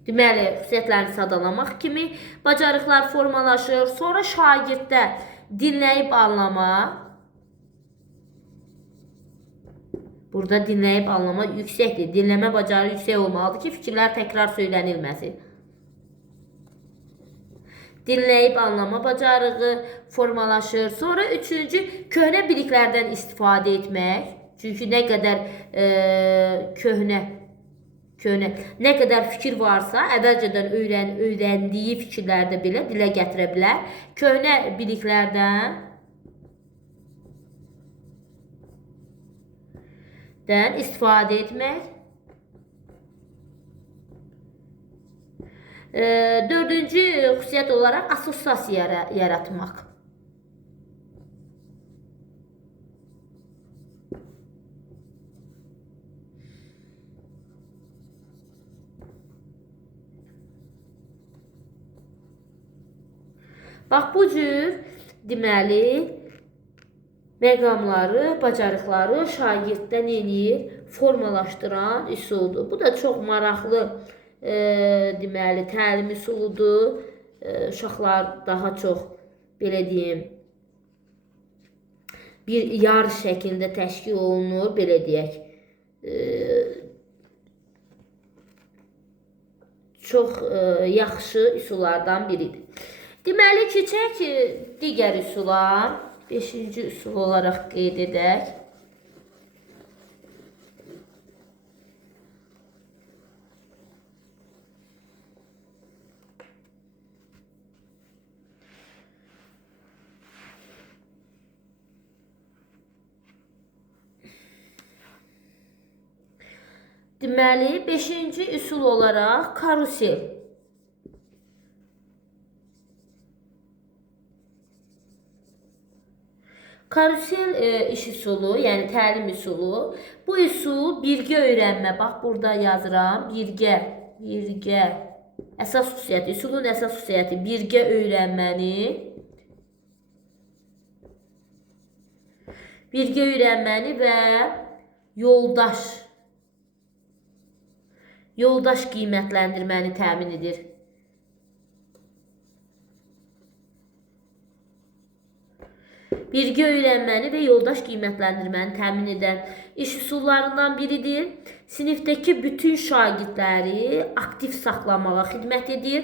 Deməli, xüsusiyyətlərini sadalamaq kimi bacarıqlar formalaşır. Sonra şagirddə dinləyib anlamaq. Burada dinləyib anlama yüksəkdir. Dinləmə bacarığı yüksək olmalıdır ki, fikirlər təkrar söylənilməsin. Dinləyib anlama bacarığı formalaşır. Sonra üçüncü, köhnə biliklərdən istifadə etmək. Çünki nə qədər nə qədər fikir varsa, əvvəlcədən öyrəndiyi fikirlərdə belə dilə gətirə bilər. Köhnə biliklərdən istifadə etmək. Dördüncü xüsusiyyət olaraq assosiasiya yaratmaq. Bax, bu cür deməli məqamları, bacarıqları şagirddə nə eləyir? Formalaşdıran üsuldur. Bu da çox maraqlı deməli təlim üsuludur. Uşaqlar daha çox belə deyim bir yarış şəklində təşkil olunur, belə deyək. Çox yaxşı üsullardan biridir. Deməli, keçək digər üsula. 5-ci üsul olaraq qeyd edək. Deməli, 5-ci üsul olaraq karusel. Karusel iş üsulu, yəni təlim üsulu. Bu üsul birgə öyrənmə. Bax, burada yazıram. Birgə. Əsas xüsusiyyəti, üsulun əsas xüsusiyyəti birgə öyrənməni və yoldaş qiymətləndirməni təmin edir. Birgə öyrənməni və yoldaş qiymətləndirməni təmin edən iş üsullarından biridir. Sinifdəki bütün şagirdləri aktiv saxlamağa xidmət edir.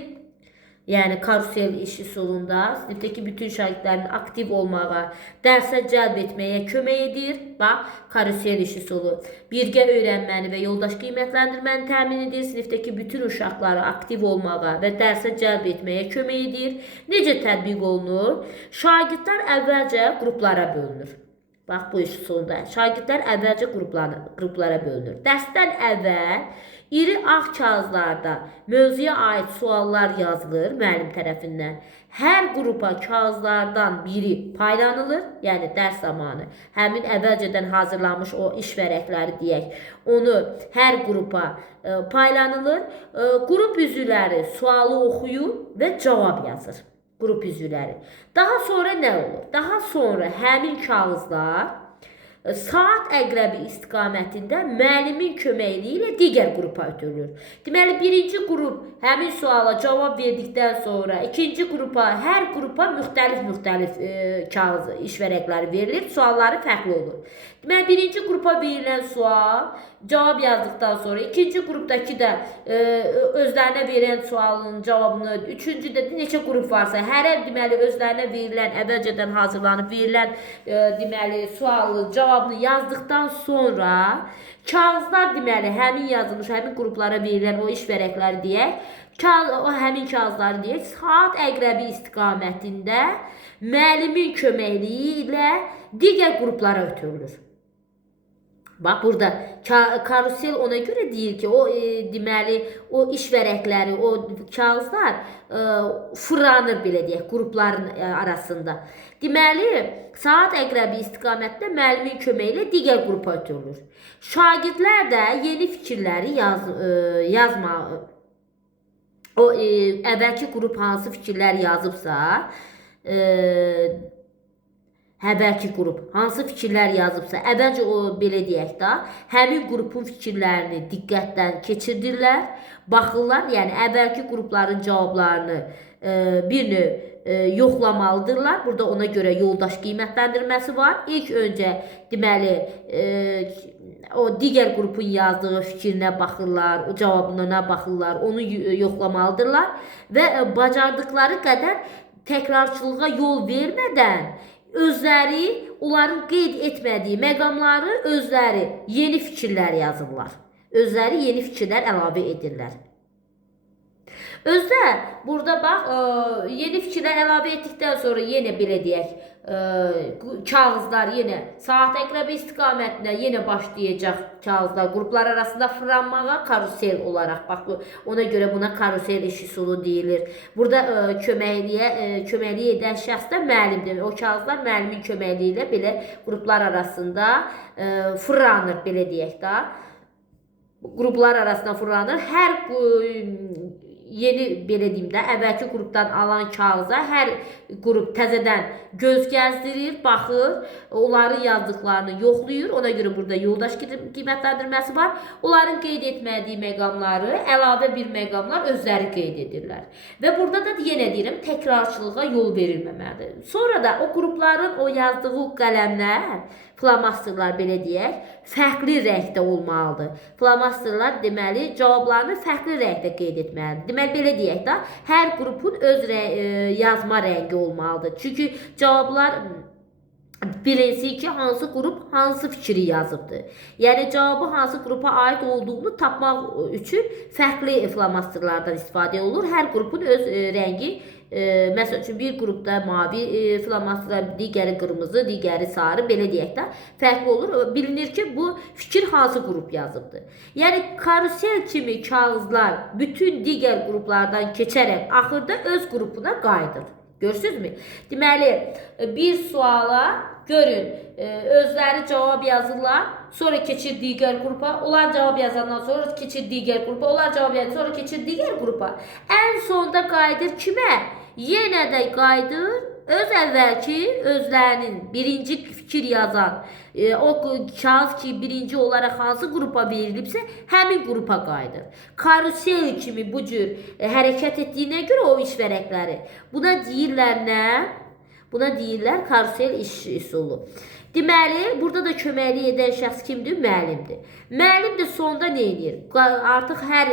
Yəni karusel iş üsulunda sinifdəki bütün şagirdlərin aktiv olmağa, dərsə cəlb etməyə kömək edir. Bax, karusel iş üsulu birgə öyrənməni və yoldaş qiymətləndirməni təmin edir. Sinifdəki bütün uşaqları aktiv olmağa və dərsə cəlb etməyə kömək edir. Necə tətbiq olunur? Şagirdlər əvvəlcə qruplara bölünür. Bax, bu iş üsulunda şagirdlər əvvəlcə qruplara bölünür. Dərsdən əvvəl iri ağ kağızlarda mövzuya aid suallar yazılır müəllim tərəfindən. Hər qrupa kağızlardan biri paylanılır, yəni dərs zamanı. Həmin əvvəlcədən hazırlanmış o iş vərəqləri deyək, onu hər qrupa paylanılır. Qrup üzvləri sualı oxuyur və cavab yazır. Qrup üzvləri. Daha sonra nə olur? Daha sonra həmin kağızlar saat əqrəbi istiqamətində müəllimin köməkliyi ilə digər qrupa ötürülür. Deməli, birinci qrup həmin suala cavab verdikdən sonra ikinci qrupa, hər qrupa müxtəlif kağız iş vərəqləri verilir, sualları fərqli olur. Deməli, birinci qrupa verilən sual cavab yazdıqdan sonra ikinci qrupdakı da özlərinə verən sualın cavabını, üçüncüdə neçə qrup varsa, hərə deməli özlərinə verilən, əvvəlcədən hazırlanıb verilən deməli sualın cavabını yazdıqdan sonra kağızlar deməli həmin yazılmış, həmin qruplara verilən o iş vərəqləri deyək, o həmin kağızları deyək, saat əqrəbi istiqamətində müəllimin köməkliyi ilə digər qruplara ötürülür. Bax, burada karusel ona görə deyir ki, o deməli, o iş vərəqləri, o kağızlar fırlanır, belə deyək, qrupların arasında. Deməli, saat əqrəbi istiqamətdə müəllimin köməyi ilə digər qrupa ötürülür. Şagirdlər də yeni fikirləri yazmağı, o əvvəlki qrup hansı fikirlər yazıbsa, əvvəlki qrup hansı fikirlər yazıbsa, əvvəlcə o belə deyək də, həmin qrupun fikirlərini diqqətdən keçirdirlər, baxırlar, yəni əvvəlki qrupların cavablarını bir növ yoxlamalıdırlar. Burada ona görə yoldaş qiymətləndirməsi var. İlk öncə deməli o digər qrupun yazdığı fikrinə baxırlar, o cavabına baxırlar, onu yoxlamalıdırlar və bacardıqları qədər təkrarçılığa yol vermədən özləri, onların qeyd etmədiyi məqamları özləri yeni fikirlər yazırlar. Özləri yeni fikirlər əlavə edirlər. Özdə burada bax, yeni fikirlər əlavə etdikdən sonra yenə belə deyək, kağızlar yenə saat əqrəbi istiqamətində yenə başlayacaq kağızlar qruplar arasında fırlanmağa karusel olaraq. Bax, ona görə buna karusel iş üsulu deyilir. Burada köməkliyi edən şəxs də müəllimdir. O kağızlar müəllimin köməkliyi ilə belə qruplar arasında fırlanır, belə deyək də. Qruplar arasında fırlanır. Hər yeni belə deyim də, əvvəlki qrupdan alan kağıza hər qrup təzədən göz gəzdirir, baxır, onların yazdıqlarını yoxlayır. Ona görə burada yoldaş qiymətləndirməsi var. Onların qeyd etmədiyi məqamları, əlavə bir məqamlar özləri qeyd edirlər. Və burada da yenə deyirəm, təkrarçılığa yol verilməməlidir. Sonra da o qrupların o yazdığı qələmlər, flomasterlar belə deyək, fərqli rəngdə olmalıdır. Flomasterlar deməli cavablarını fərqli rəngdə qeyd etməlidir. Deməli belə deyək də, hər qrupun öz yazma rəngi olmalıdır. Çünki cavablar bilinsin ki, hansı qrup hansı fikri yazıbdır. Yəni cavabı hansı qrupa aid olduğunu tapmaq üçün fərqli flomasterlardan istifadə olunur. Hər qrupun öz rəngi, məsəl üçün bir qrupda mavi flomaster, digəri qırmızı, digəri sarı, belə deyək də fərqli olur. Bilinir ki, bu fikir hansı qrup yazıbdır. Yəni karusel kimi kağızlar bütün digər qruplardan keçərək axırda öz qrupuna qayıdır. Görürsünüzmü? Deməli, bir suala görün, özləri cavab yazırlar, sonra keçir digər qrupa, onlar cavab yazandan sonra keçir digər qrupa, onlar cavab yazandan sonra keçir digər qrupa. Ən sonda qayıdır kimə? Yenə də qayıdır öz əvvəlki özlərinin birinci fikir yazan, o kağız ki birinci olaraq hansı qrupa verilibsə, həmin qrupa qayıdır. Karusel kimi bu cür hərəkət etdiyinə görə o iş vərəqləri. Buna deyirlər nə? Buna deyirlər karusel iş üsulu. Deməli, burada da köməklik edən şəxs kimdir? Müəllimdir. Müəllim də sonda nə edir? Artıq hər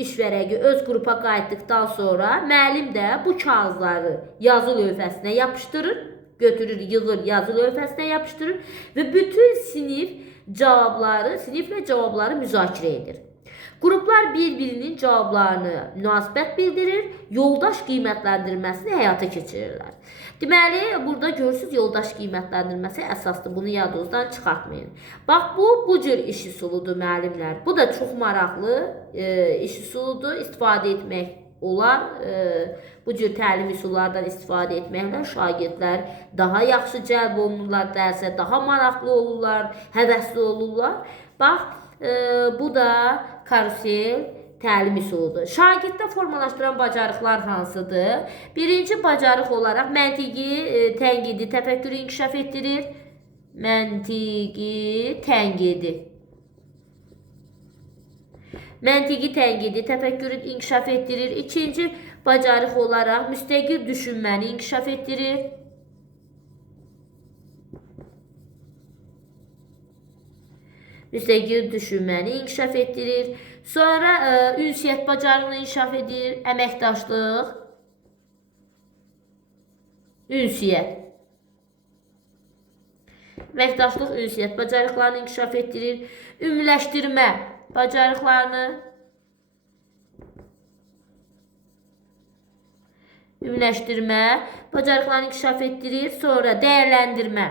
iş vərəqi öz qrupa qayıtdıqdan sonra müəllim də bu kağızları yazı lövhəsinə yapışdırır, götürür, yığır, yazı lövhəsinə yapışdırır və bütün siniflə cavabları müzakirə edir. Qruplar bir-birinin cavablarını münasibət bildirir, yoldaş qiymətləndirməsini həyata keçirirlər. Deməli, burada görürsünüz, yoldaş qiymətləndirməsi əsasdır. Bunu yadınızdan çıxartmayın. Bax, bu cür iş üsuludur müəllimlər. Bu da çox maraqlı iş üsuludur. İstifadə etmək olar. Bu cür təlim üsullardan istifadə etməklə şagirdlər daha yaxşı cəlb olunurlar dərsə, daha maraqlı olurlar, həvəsli olurlar. Bax, bu da karusel təlim üsuludur. Şagirddə formalaşdıran bacarıqlar hansıdır? Birinci bacarıq olaraq məntiqi tənqidi təfəkkürü inkişaf etdirir. Məntiqi tənqidi. Məntiqi tənqidi təfəkkürü inkişaf etdirir. İkinci bacarıq olaraq müstəqil düşünməni inkişaf etdirir. Müstəqil düşünməni inkişaf etdirir. Sonra ünsiyyət bacarığını inkişaf edir. Əməkdaşlıq, ünsiyyət. Əməkdaşlıq, ünsiyyət bacarıqlarını inkişaf etdirir. Ümumiləşdirmə bacarıqlarını, inkişaf etdirir. Sonra dəyərləndirmə.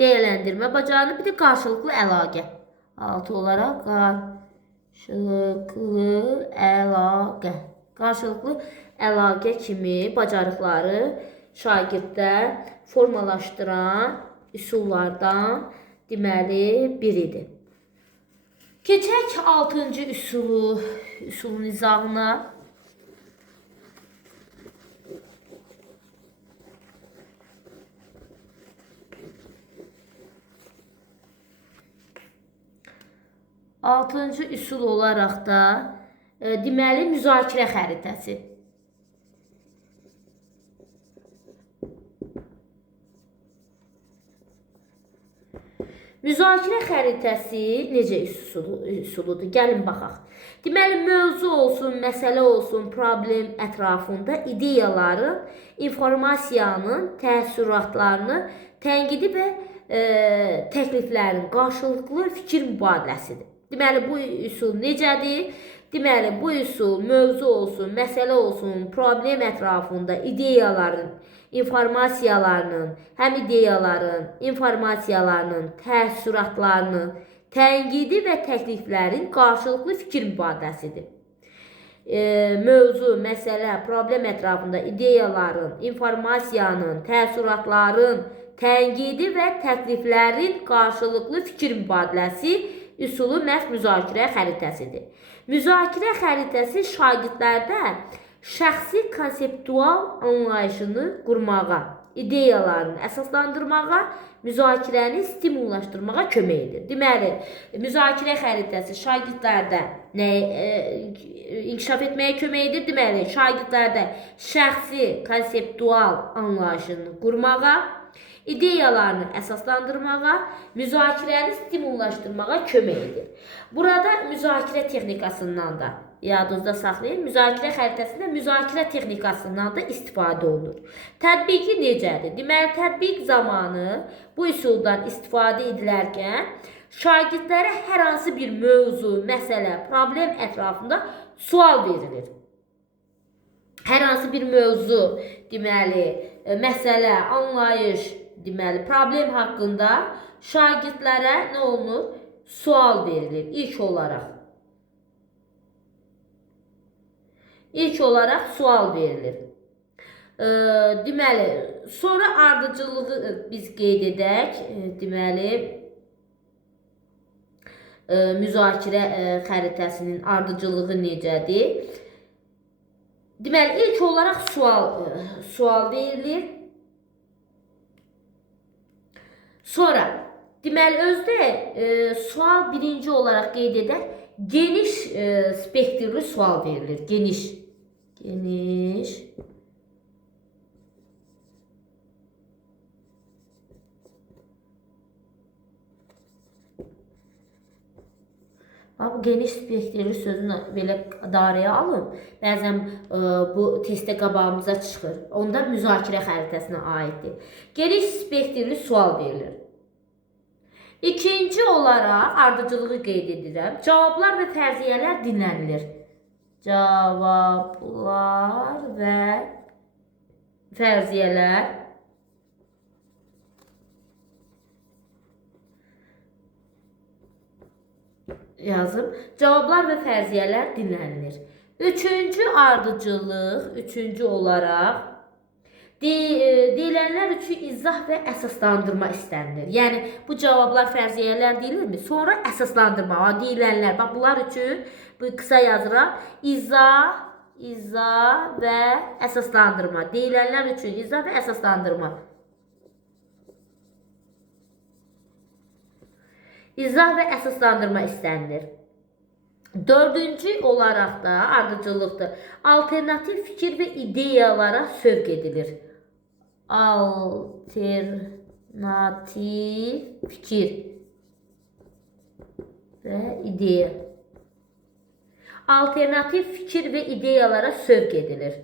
Dəyərləndirmə bacarığı, bir də qarşılıqlı əlaqə. 6 olaraq qarşılıqlı əlaqə. Qarşılıqlı əlaqə kimi bacarıqları şagirddə formalaşdıran üsullardan deməli biridir. Keçək 6-cı üsulun izahına. Altıncı üsul olaraq da deməli müzakirə xəritəsi. Müzakirə xəritəsi necə üsuludur? Gəlin baxaq. Deməli, mövzu olsun, məsələ olsun, problem ətrafında ideyaların, informasiyanın, təəssüratlarını, tənqidi və təkliflərin qarşılıqlı fikir mübadiləsidir. Deməli, bu üsul necədir? Deməli, bu üsul mövzu olsun, məsələ olsun, problem ətrafında ideyaların, informasiyalarının, həm ideyaların, informasiyalarının, təəssüratlarının, tənqidi və təkliflərin qarşılıqlı fikir mübadiləsidir. Mövzu, məsələ, problem ətrafında ideyaların, informasiyanın, təəssüratların, tənqidi və təkliflərin qarşılıqlı fikir mübadiləsi üsulu məhz müzakirə xəritəsidir. Müzakirə xəritəsi şagirdlərdə şəxsi konseptual anlayışını qurmağa, ideyalarını əsaslandırmağa, müzakirəni stimullaşdırmağa kömək edir. Deməli, müzakirə xəritəsi şagirdlərdə inkişaf etməyə kömək edir. Deməli, şagirdlərdə şəxsi konseptual anlayışını qurmağa, ideyalarını əsaslandırmağa, müzakirəni stimullaşdırmağa kömək edir. Burada müzakirə texnikasından da yadınızda saxlayın. Müzakirə xəritəsində müzakirə texnikasından da istifadə olunur. Tətbiqi necədir? Deməli, tətbiq zamanı bu üsuldan istifadə edilərkən şagirdlərə hər hansı bir mövzu, məsələ, problem ətrafında sual verilir. Hər hansı bir mövzu, deməli, məsələ, anlayış, deməli, problem haqqında şagirdlərə nə olunur? Sual verilir ilk olaraq. İlk olaraq sual verilir. Deməli, sonra ardıcıllığı biz qeyd edək. Deməli, müzakirə xəritəsinin ardıcıllığı necədir? Deməli, ilk olaraq sual verilir. Sonra, deməli, özdə sual birinci olaraq qeyd edək. Geniş spektrli sual verilir. Geniş Bu geniş spektrli sözünü belə daraya alın. Bəzən bu testdə qabağımıza çıxır. Onda müzakirə xəritəsinə aiddir. Geniş spektrli sual verilir. İkinci olaraq ardıcılığı qeyd edirəm. Cavablar və fərziyyələr dinlənilir. Cavablar və fərziyyələr yazım. Cavablar və fərziyyələr dinlənilir. Üçüncü ardıcılıq, üçüncü olaraq deyilənlər üçün izah və əsaslandırma istənilir. Yəni bu cavablar, fərziyyələr deyilirmi? Sonra əsaslandırma, deyilənlər. Bax bunlar üçün bu qısa yazıram. İzah və əsaslandırma. Deyilənlər üçün izah və əsaslandırma. İzah və əsaslandırma istənilir. Dördüncü olaraq da ardıcılıqdır. Alternativ fikir və ideyalara sövq edilir. Alternativ fikir və ideya. Alternativ fikir və ideyalara sövq edilir.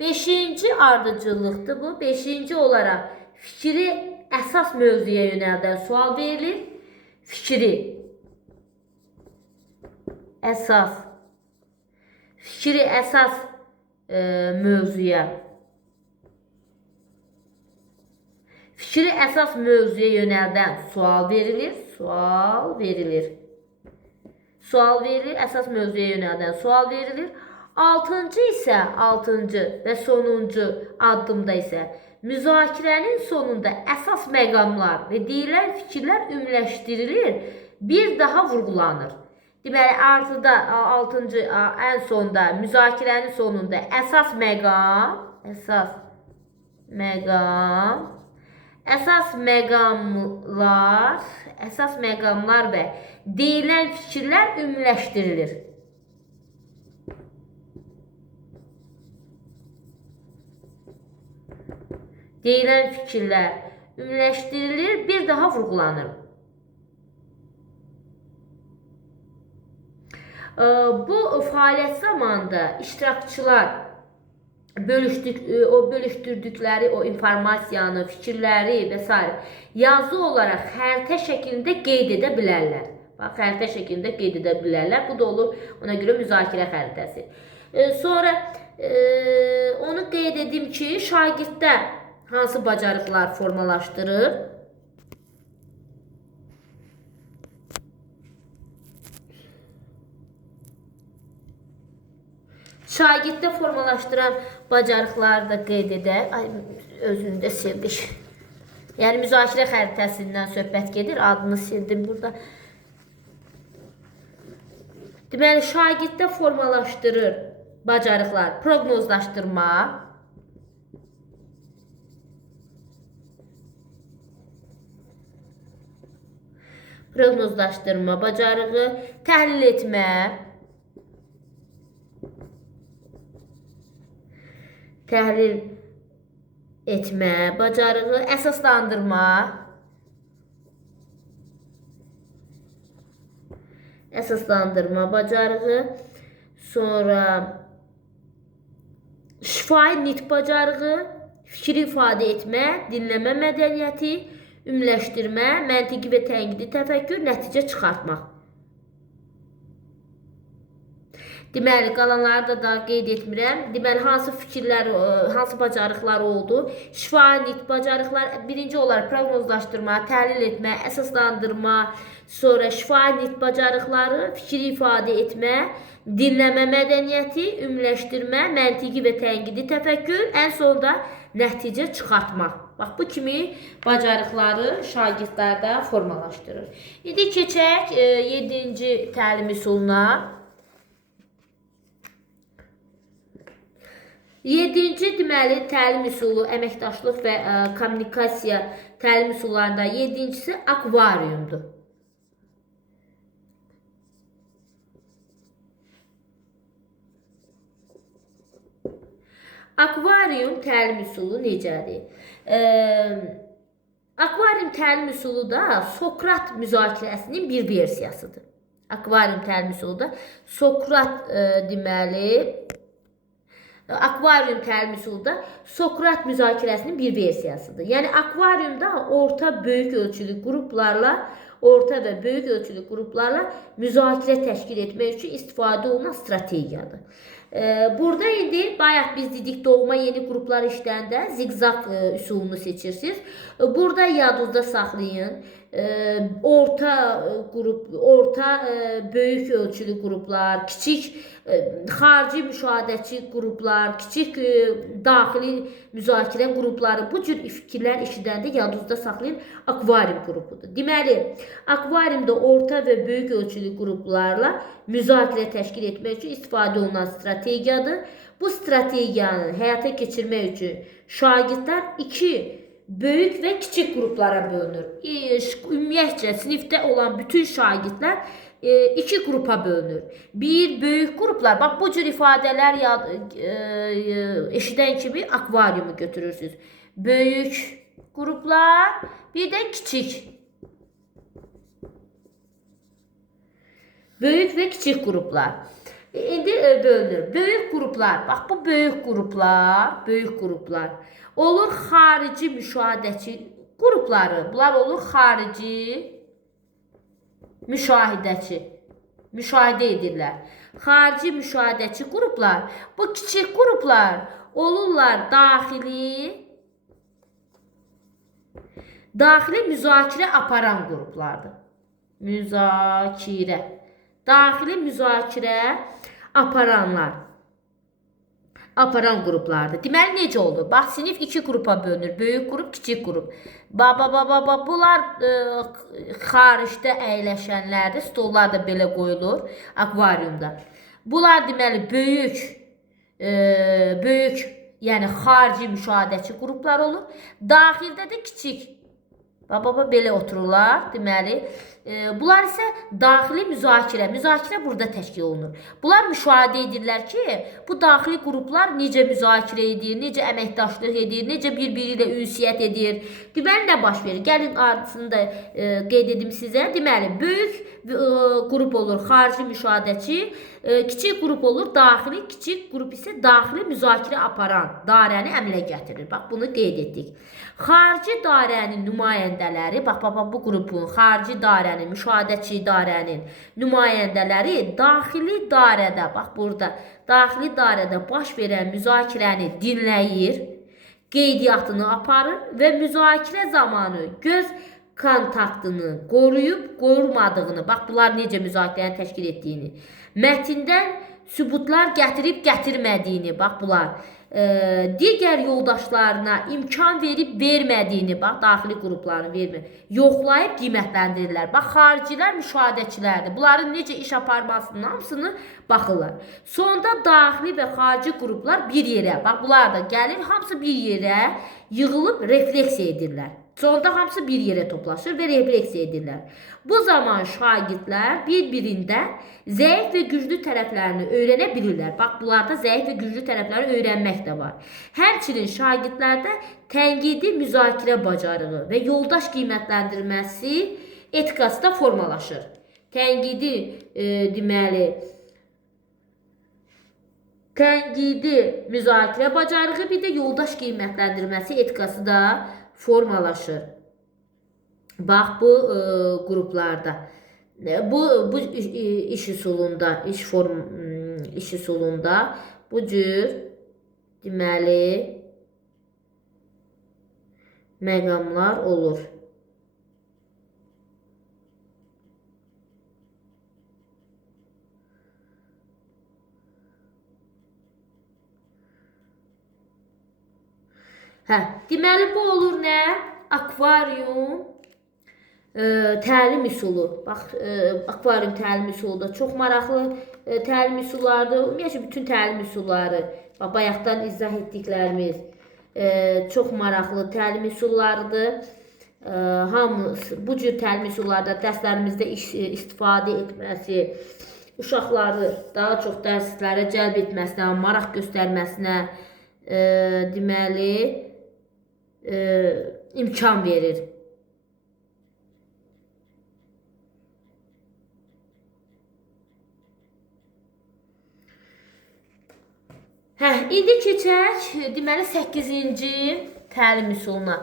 Beşinci ardıcılıqdır bu. Beşinci olaraq fikri əsas mövzuya yönəldən sual verilir. Fikri əsas mövzuya yönəldən sual verilir. Əsas mövzuya yönəldən sual verilir. Altıncı və sonuncu addımda isə müzakirənin sonunda əsas məqamlar və deyilən fikirlər ümumiləşdirilir, bir daha vurğulanır. Deməli, ən sonda, müzakirənin sonunda əsas məqamlar və deyilən fikirlər ümumiləşdirilir. Deyilən fikirlər ümumiləşdirilir, bir daha vurğulanır. Bu fəaliyyət zamanında iştirakçılar bölüşdürdükləri o informasiyanı, fikirləri və s. yazı olaraq xəritə şəklində qeyd edə bilərlər. Bax, xəritə şəklində qeyd edə bilərlər. Bu da olur ona görə müzakirə xəritəsi. Sonra onu qeyd edim ki, şagirddə hansı bacarıqlar formalaşdırır? Şagirddə formalaşdıran bacarıqları da qeyd edək. Özünü də sildik. Yəni müzakirə xəritəsindən söhbət gedir. Adını sildim burada. Deməli, şagirddə formalaşdırır bacarıqlar. Proqnozlaşdırma, bacarığı, təhlil etmə bacarığı, əsaslandırma, bacarığı, sonra şifahi nitq bacarığı, fikri ifadə etmə, dinləmə mədəniyyəti, ümumiləşdirmə, məntiqi və tənqidi təfəkkür, nəticə çıxartmaq. Deməli, qalanları da qeyd etmirəm. Deməli, hansı fikirlər, hansı bacarıqlar oldu? Şifahi nitq bacarıqlar, birinci olaraq proqnozlaşdırma, təhlil etmə, əsaslandırma, sonra şifahi nitq bacarıqları, fikri ifadə etmə, dinləmə mədəniyyəti, ümumiləşdirmə, məntiqi və tənqidi təfəkkür, ən sonda nəticə çıxartmaq. Bax, bu kimi bacarıqları şagirdlərdə formalaşdırır. İndi keçək 7-ci təlim üsuluna. 7-ci deməli təlim üsulu əməkdaşlıq və kommunikasiya təlim üsullarında 7-cisi akvariumdur. Akvarium təlim üsulu necədir? Akvarium təlim üsulu da Sokrat müzakirəsinin bir versiyasıdır. Akvarium təlim üsuludur. Sokrat deməli akvarium təlim üsulu da Sokrat müzakirəsinin bir versiyasıdır. Yəni akvariumda orta böyük ölçülü qruplarla müzakirə təşkil etmək üçün istifadə olunan strategiyadır. Burada indi bayaq biz dedik doğma yeni qruplar işləndə zigzag üsulunu seçirsiniz. Burada yadınızda saxlayın. Orta böyük ölçülü qruplar, kiçik xarici müşahidəçi qruplar, kiçik daxili müzakirə qrupları, bu cür fikirlər eşidəndə yadınızda saxlayın, akvarium qrupudur. Deməli, akvariumda orta və böyük ölçülü qruplarla müzakirə təşkil etmək üçün istifadə olunan strategiyadır. Bu strategiyanı həyata keçirmək üçün şagirdlər iki böyük və kiçik qruplara bölünür. Ümumiyyətcə sinifdə olan bütün şagirdlər iki qrupa bölünür. Bir, böyük qruplar. Bax, bu cür ifadələr eşidən kimi akvariumu götürürsünüz. Böyük qruplar, bir də kiçik. Böyük və kiçik qruplar. İndi bölünür. Böyük qruplar. Bax, bu böyük qruplar. Olur xarici müşahidəçi qrupları. Bunlar olur xarici müşahidəçi. Müşahidə edirlər. Xarici müşahidəçi qruplar. Bu kiçik qruplar olurlar daxili müzakirə aparan qruplardır. Daxili müzakirə aparan qruplardır. Deməli, necə olur? Bax, sinif iki qrupa bölünür. Böyük qrup, kiçik qrup. Bunlar xaricdə əyləşənlərdir. Stollar da belə qoyulur akvariumda. Bunlar deməli, böyük, yəni xarici müşahidəçi qruplar olur. Daxildə də kiçik. Belə otururlar, deməli. Bunlar isə daxili müzakirə burada təşkil olunur. Bunlar müşahidə edirlər ki, bu daxili qruplar necə müzakirə edir, necə əməkdaşlıq edir, necə bir-biri ilə ünsiyyət edir. Deməli, nə baş verir? Gəlin ardısını da qeyd edim sizə. Deməli, böyük qrup olur xarici müşahidəçi, kiçik qrup olur daxili, kiçik qrup isə daxili müzakirə aparan dairəni əmələ gətirir. Bax, bunu qeyd etdik. Xarici dairənin nümayəndələri, bu qrupun xarici dairənin, müşahidəçi dairənin nümayəndələri daxili dairədə, bax burada, daxili dairədə baş verən müzakirəni dinləyir, qeydiyyatını aparır və müzakirə zamanı göz kontaktını qoruyub-qorulmadığını, bax bunlar necə müzakirəni təşkil etdiyini, mətndən sübutlar gətirib-gətirmədiyini, bax bunlar, digər yoldaşlarına imkan verib-vermədiyini, bax daxili qruplarını yoxlayıb qiymətləndirirlər. Bax, xaricilər müşahidəçilərdir. Bunların necə iş aparmasının hamısını baxırlar. Sonda daxili və xarici qruplar bir yerə, bax bunlar da gəlir, hamısı bir yerə yığılıb refleksiya edirlər. Sonda hamısı bir yerə toplaşır və refleksiya edirlər. Bu zaman şagirdlər bir-birində zəif və güclü tərəflərini öyrənə bilirlər. Bax, bunlarda zəif və güclü tərəfləri öyrənmək də var. Həmçinin şagirdlərdə tənqidi müzakirə bacarığı və yoldaş qiymətləndirməsi etikası da formalaşır. Tənqidi müzakirə bacarığı, bir də yoldaş qiymətləndirməsi etikası da formalaşır. Bax, bu qruplarda. Bu iş üsulunda bu cür deməli məqamlar olur. Deməli, bu olur nə? Akvarium təlim üsulu. Bax, akvarium təlim üsulu da çox maraqlı təlim üsullardır. Ümumiyyətlə, bütün təlim üsulları, bayaqdan izah etdiklərimiz çox maraqlı təlim üsullarıdır. Bu cür təlim üsullarda dərslərimizdə istifadə etməsi, uşaqları daha çox dərslərə cəlb etməsinə, maraq göstərməsinə deməli imkan verir. Hə, indi keçək deməli 8-ci təlim üsuluna.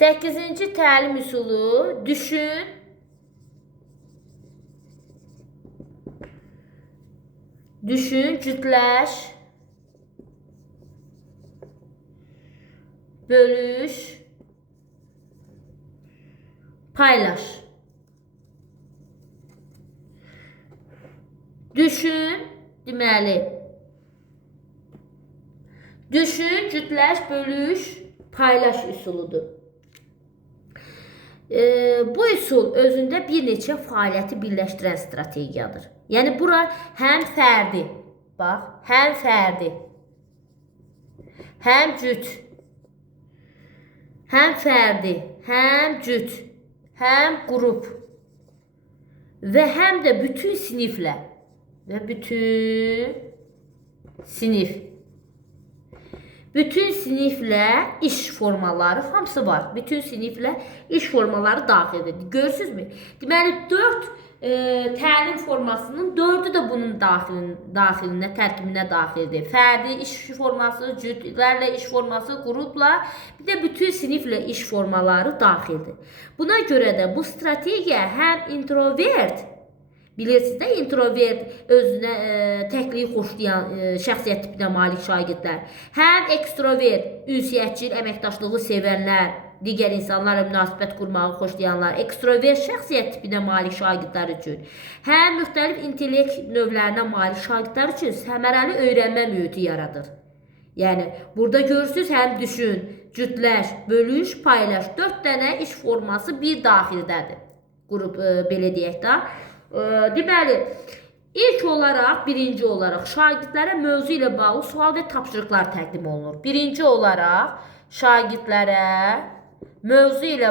8-ci təlim üsulu düşün, cütləş, bölüş, paylaş. Düşün, deməli, düşün, cütləş, bölüş, paylaş üsuludur. Bu üsul özündə bir neçə fəaliyyəti birləşdirən strategiyadır. Yəni bura həm fərdi, bax, həm fərdi, həm cüt, həm fərdi, həm cüt, həm qrup və həm də bütün siniflə və bütün sinif. Bütün siniflə iş formaları hamısı var. Bütün siniflə iş formaları daxildir. Görürsünüzmü? Deməli 4 təlim formasının 4'ü də bunun daxilinə, tərkibinə daxildir. Fərdi iş forması, cütlərlə iş forması, qrupla, bir də bütün siniflə iş formaları daxildir. Buna görə də bu strategiya həm introvert, bilirsiniz də, introvert özünə təkliyi xoşlayan şəxsiyyət tipinə malik şagirdlər, həm ekstrovert, ünsiyyətçil, əməkdaşlığı sevənlər, digər insanlarla münasibət qurmağı xoşlayanlar, ekstrovert şəxsiyyət tipinə malik şagirdlər üçün, həm müxtəlif intellekt növlərinə malik şagirdlər üçün səmərəli öyrənmə mühiti yaradır. Yəni burada görürsünüz, həm düşün, cütləş, bölüş, paylaş, 4 dənə iş forması bir daxildədir. Qrup belə deyək də. Deməli, ilk olaraq, birinci olaraq şagirdlərə mövzu ilə bağlı sual və tapşırıqlar təqdim olunur. Birinci olaraq şagirdlərə mövzu ilə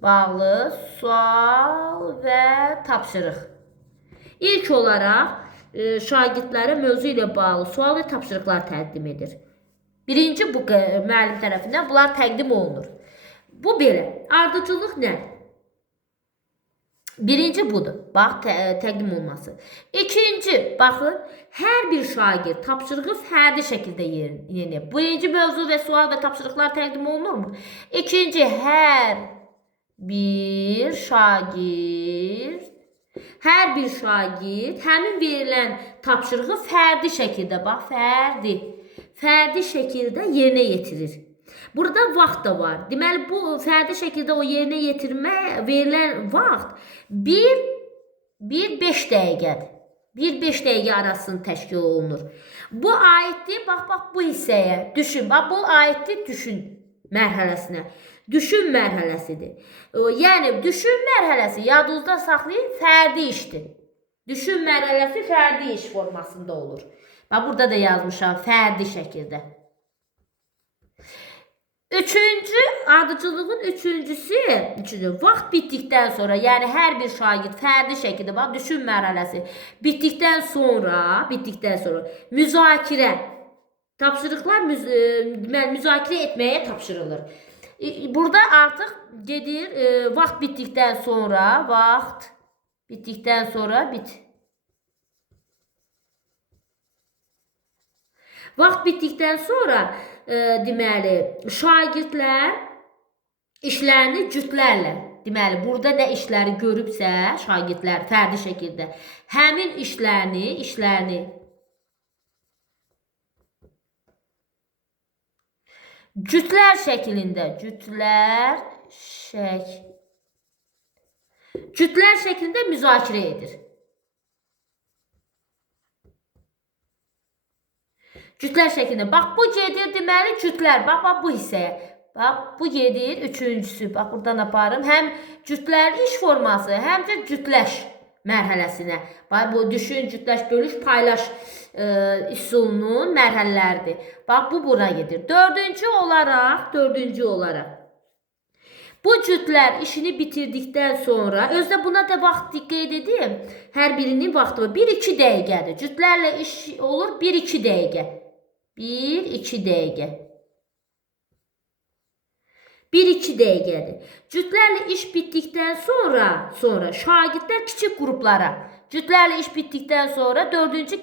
bağlı sual və tapşırıq. İlk olaraq şagirdlərə mövzu ilə bağlı sual və tapşırıqlar təqdim edir. Birinci bu müəllim tərəfindən bunlar təqdim olunur. Bu belə. Ardıcıllıq nə? Birinci budur. Bax, təqdim olması. İkinci, baxın, hər bir şagird tapşırığı fərdi şəkildə yerinə. Birinci mövzu və sual və tapşırıqlar təqdim olunurmu? İkinci, hər bir şagird həmin verilən tapşırığı fərdi şəkildə, bax, fərdi şəkildə yerinə yetirir. Burada vaxt da var. Deməli, bu fərdi şəkildə o yerinə yetirmə verilən vaxt 1-5 dəqiqədir. 1-5 dəqiqə arasını təşkil olunur. Bu aiddir, bax, bu hissəyə. Düşün, bax, bu aiddir düşün mərhələsinə. Düşün mərhələsidir. Yəni, düşün mərhələsi, yadınızda saxlayın, fərdi işdir. Düşün mərhələsi fərdi iş formasında olur. Bax, burada da yazmışam, fərdi şəkildə. Ardıcıllığın üçüncüsü, vaxt bitdikdən sonra, yəni hər bir şagird fərdi şəkildə, bax, düşün mərhələsi bitdikdən sonra müzakirə, tapşırıqlar müzakirə etməyə tapşırılır. Burada artıq gedir, vaxt bitdikdən sonra deməli, şagirdlər işlərini cütlərlə, deməli, burada nə işləri görübsə, şagirdlər fərdi şəkildə, həmin işlərini cütlər şəklində müzakirə edir. Cütlər şəklində. Bax, bu gedir, deməli, cütlər. Bax, bu hissəyə. Bax, bu gedir, üçüncüsü. Bax, buradan aparım. Həm cütlərin iş forması, həm də cütləş mərhələsinə. Bax, bu düşün, cütləş, bölüş, paylaş üsulunun mərhələləridir. Bax, bu bura gedir. Dördüncü olaraq. Bu cütlər işini bitirdikdən sonra, özdə buna da vaxt diqqət edim. Hər birinin vaxtı var. 1-2 dəqiqədir. Cütlərlə iş olur 1-2 dəqiqə. 1-2 dəqiqə. 1-2 dəqiqədir. Cütlərlə iş bitdikdən sonra şagirdlər kiçik qruplara, cütlərlə iş bitdikdən sonra 4-cü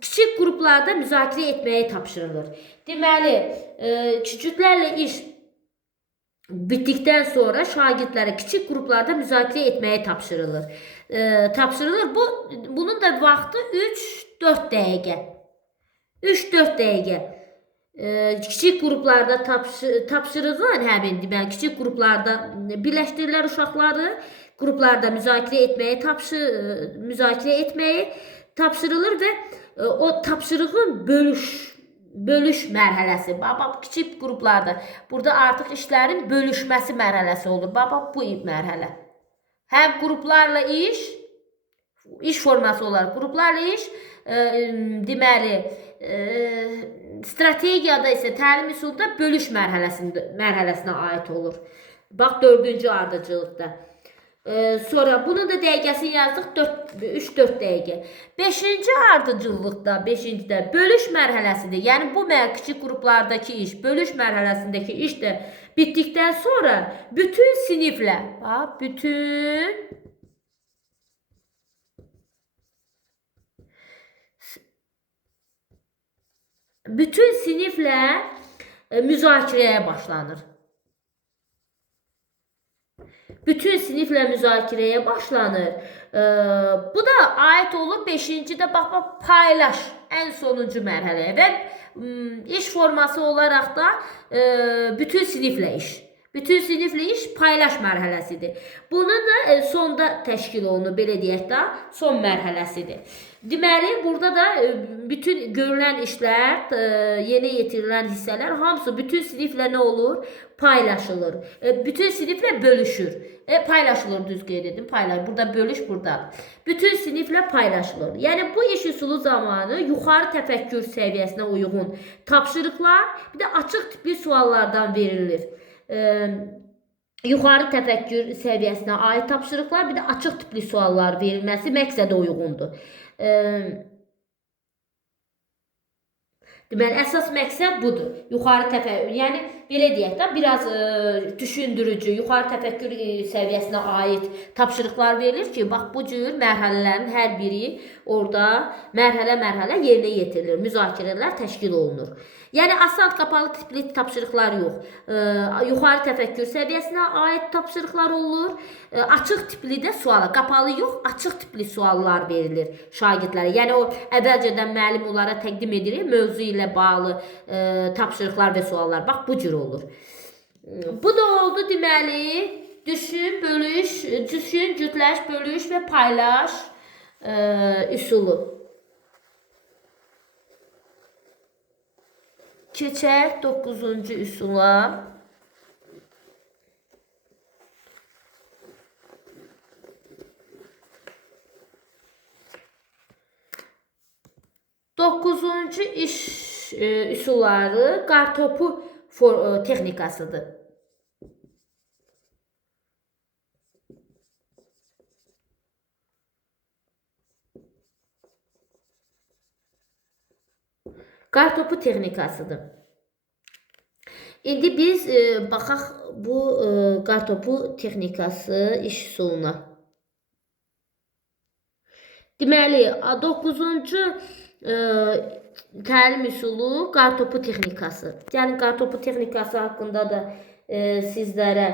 kiçik qruplarda müzakirə etməyi tapşırılır. Deməli, cütlərlə iş bitdikdən sonra şagirdlərə kiçik qruplarda müzakirə etməyi tapşırılır. Bunun da vaxtı 3-4 dəqiqə. 3-4 dəqiqə. Kiçik qruplarda tapşırılan deməli kiçik qruplarda birləşdirirlər uşaqları, qruplarda müzakirə etməyi tapşırılır və o tapşırığın bölüş mərhələsi. Kiçik qruplarda burada artıq işlərin bölüşməsi mərhələsi olur. Bu mərhələ. Həm qruplarla iş forması olaraq qruplarla iş, deməli, strategiyada isə təlim üsulunda bölüş mərhələsinə aid olur. Bax, 4-cü ardıcılıqda. Sonra bunun da dəqiqəsini yazdıq 3-4 dəqiqə. 5-ci ardıcılıqda, 5-cidə bölüş mərhələsidir. Yəni bu kiçik qruplardakı iş, bölüş mərhələsindəki iş də bitdikdən sonra bütün siniflə, bütün siniflə müzakirəyə başlanır. Bütün siniflə müzakirəyə başlanır. Bu da aid olur 5-cidə paylaş, ən sonuncu mərhələyə və iş forması olaraq da bütün siniflə iş. Bütün siniflə iş paylaş mərhələsidir. Bunun da sonda təşkil olunur, belə deyək də, son mərhələsidir. Deməli, burada da bütün görülən işlər, yeni yetirilən hissələr hamısı bütün siniflə nə olur? Paylaşılır. Bütün siniflə bölüşür. Paylaşılır, düz qeyd edim, burada bölüş, burada. Bütün siniflə paylaşılır. Yəni, bu iş üsulu zamanı yuxarı təfəkkür səviyyəsinə uyğun tapşırıqlar, bir də açıq tipli suallardan verilir. Yuxarı təfəkkür səviyyəsinə aid tapşırıqlar, bir də açıq tipli suallar verilməsi məqsədə uyğundur. Deməli, əsas məqsəd budur. Yuxarı təfəkkür, yəni belə deyək də, biraz düşündürücü, yuxarı təfəkkür səviyyəsinə aid tapşırıqlar verilir ki, bax, bu cür mərhələlərin hər biri orada mərhələ yerinə yetirilir, müzakirələr təşkil olunur. Yəni, asan qapalı tipli tapşırıqlar yox. Yuxarı təfəkkür səviyyəsinə aid tapşırıqlar olur. Açıq tipli də suallar, qapalı yox, açıq tipli suallar verilir şagirdlərə. Yəni, o əvvəlcədən müəllim onlara təqdim edilir, mövzu ilə bağlı tapşırıqlar və suallar. Bax, bu cür olur. Bu da oldu, deməli, düşün, cütləş, bölüş və paylaş üsulu. Keçək 9-cu üsula. 9-cu iş üsulları qartopu texnikasıdır. Qartopu texnikasıdır. İndi biz baxaq bu qartopu texnikası iş üsuluna. Deməli, 9-cu təlim üsulu qartopu texnikası. Yəni, qartopu texnikası haqqında da sizlərə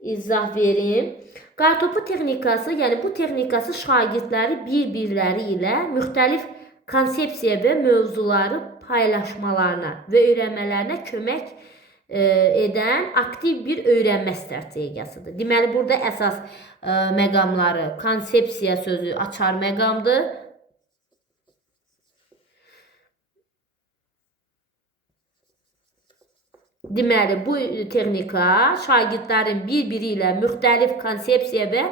izah verim. Qartopu texnikası, yəni bu texnikası şagirdləri bir-birləri ilə müxtəlif konsepsiya və mövzuları paylaşmalarına və öyrənmələrinə kömək edən aktiv bir öyrənmə strategiyasıdır. Deməli, burada əsas məqamları, konsepsiya sözü açar məqamdır. Deməli, bu texnika şagirdlərin bir-biri ilə müxtəlif konsepsiya və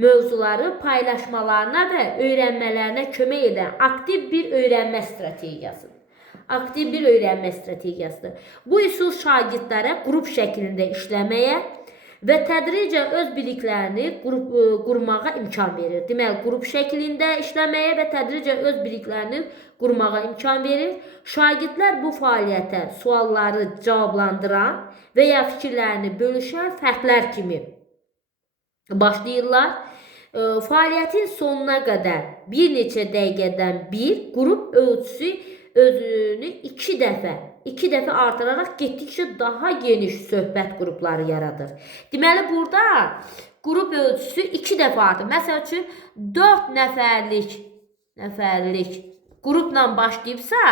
mövzuları paylaşmalarına və öyrənmələrinə kömək edən aktiv bir öyrənmə strategiyasıdır. Bu üsul şagirdlərə qrup şəklində işləməyə, və tədricən öz biliklərini qurmağa imkan verir. Deməli, qrup şəklində işləməyə və tədricən öz biliklərini qurmağa imkan verir. Şagirdlər bu fəaliyyətə sualları cavablandıran və ya fikirlərini bölüşən fərdlər kimi başlayırlar. Fəaliyyətin sonuna qədər bir neçə dəqiqədən bir qrup ölçüsü özünü iki dəfə artıraraq getdikcə daha geniş söhbət qrupları yaradır. Deməli, burada qrup ölçüsü 2 dəfə artır. Məsəl üçün 4 nəfərlik qrupla başlayıbsa,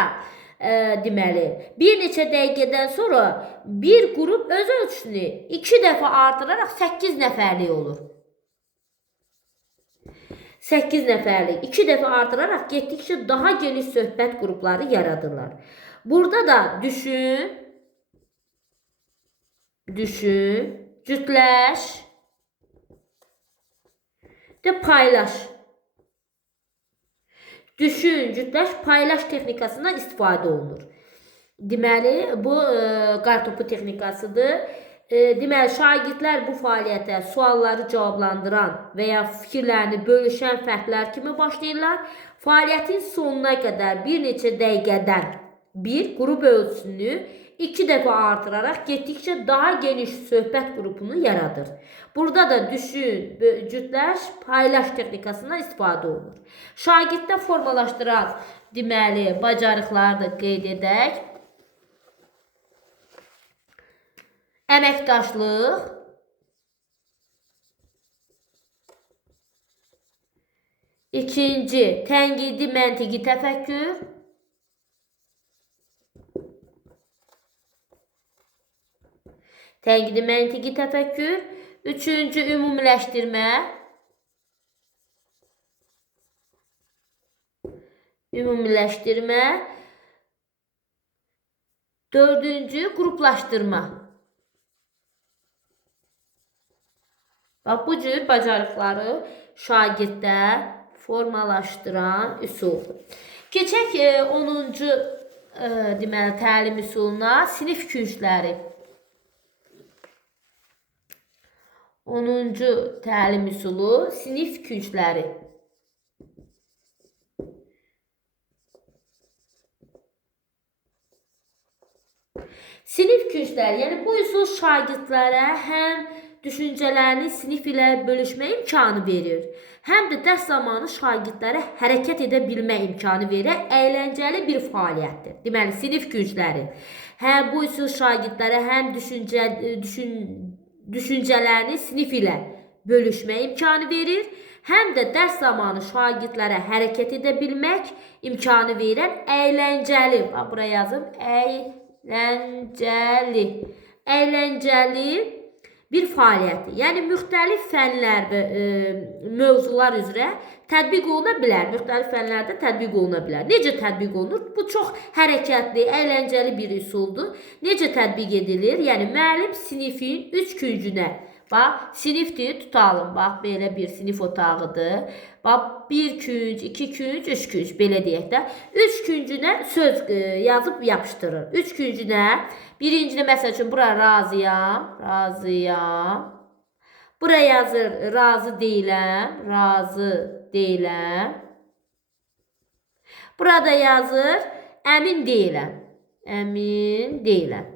deməli, bir neçə dəqiqədən sonra bir qrup öz ölçüsünü 2 dəfə artıraraq 8 nəfərlik olur. 8 nəfərlik 2 dəfə artıraraq getdikcə daha geniş söhbət qrupları yaradırlar. Burada da düşün, cütləş, paylaş. Düşün, cütləş, paylaş texnikasından istifadə olunur. Deməli, bu qartopu texnikasıdır. Deməli, şagirdlər bu fəaliyyətə sualları cavablandıran və ya fikirlərini bölüşən fərdlər kimi başlayırlar. Fəaliyyətin sonuna qədər bir neçə dəqiqədən bir qrup ölçüsünü 2 dəfə artıraraq getdikcə daha geniş söhbət qrupunu yaradır. Burada da düşün, cütləş, paylaş texnikasından istifadə olunur. Şagirddə formalaşdıran, deməli, bacarıqları da qeyd edək. Əməkdaşlıq, ikinci, tənqidi məntiqi təfəkkür, üçüncü, ümumiləşdirmə, dördüncü, qruplaşdırma. Bu cür bacarıqları şagirddə formalaşdıran üsul. Keçək 10-cu deməli, təlim üsuluna, sinif küncləri. 10-cu təlim üsulu, sinif küncləri. Sinif küncləri, yəni bu üsul şagirdlərə həm düşüncələrini sinif ilə bölüşmə imkanı verir, həm də dərs zamanı şagirdlərə hərəkət edə bilmə imkanı verən əyləncəli bir fəaliyyətdir. Deməli, sinif küncləri. Bu üsul şagirdlərə həm düşüncələrini sinif ilə bölüşmə imkanı verir, həm də dərs zamanı şagirdlərə hərəkət edə bilmək imkanı verən əyləncəli, buraya yazım, əyləncəli bir fəaliyyətdir. Yəni, müxtəlif fənlər və mövzular üzrə tətbiq oluna bilər. Müxtəlif fənlərdə tətbiq oluna bilər. Necə tətbiq olunur? Bu çox hərəkətli, əyləncəli bir üsuldur. Necə tətbiq edilir? Yəni, müəllim sinifin 3 küncünə, sinifdir, tutalım, belə bir sinif otağıdır. 1 künc, 2 künc, 3 künc, belə deyək də. 3 küncünə söz yazıb yapışdırır. 3 küncünə, birincidə məsəl üçün, bura razıyam. Bura yazır, razı deyiləm. Burada yazır, əmin deyiləm.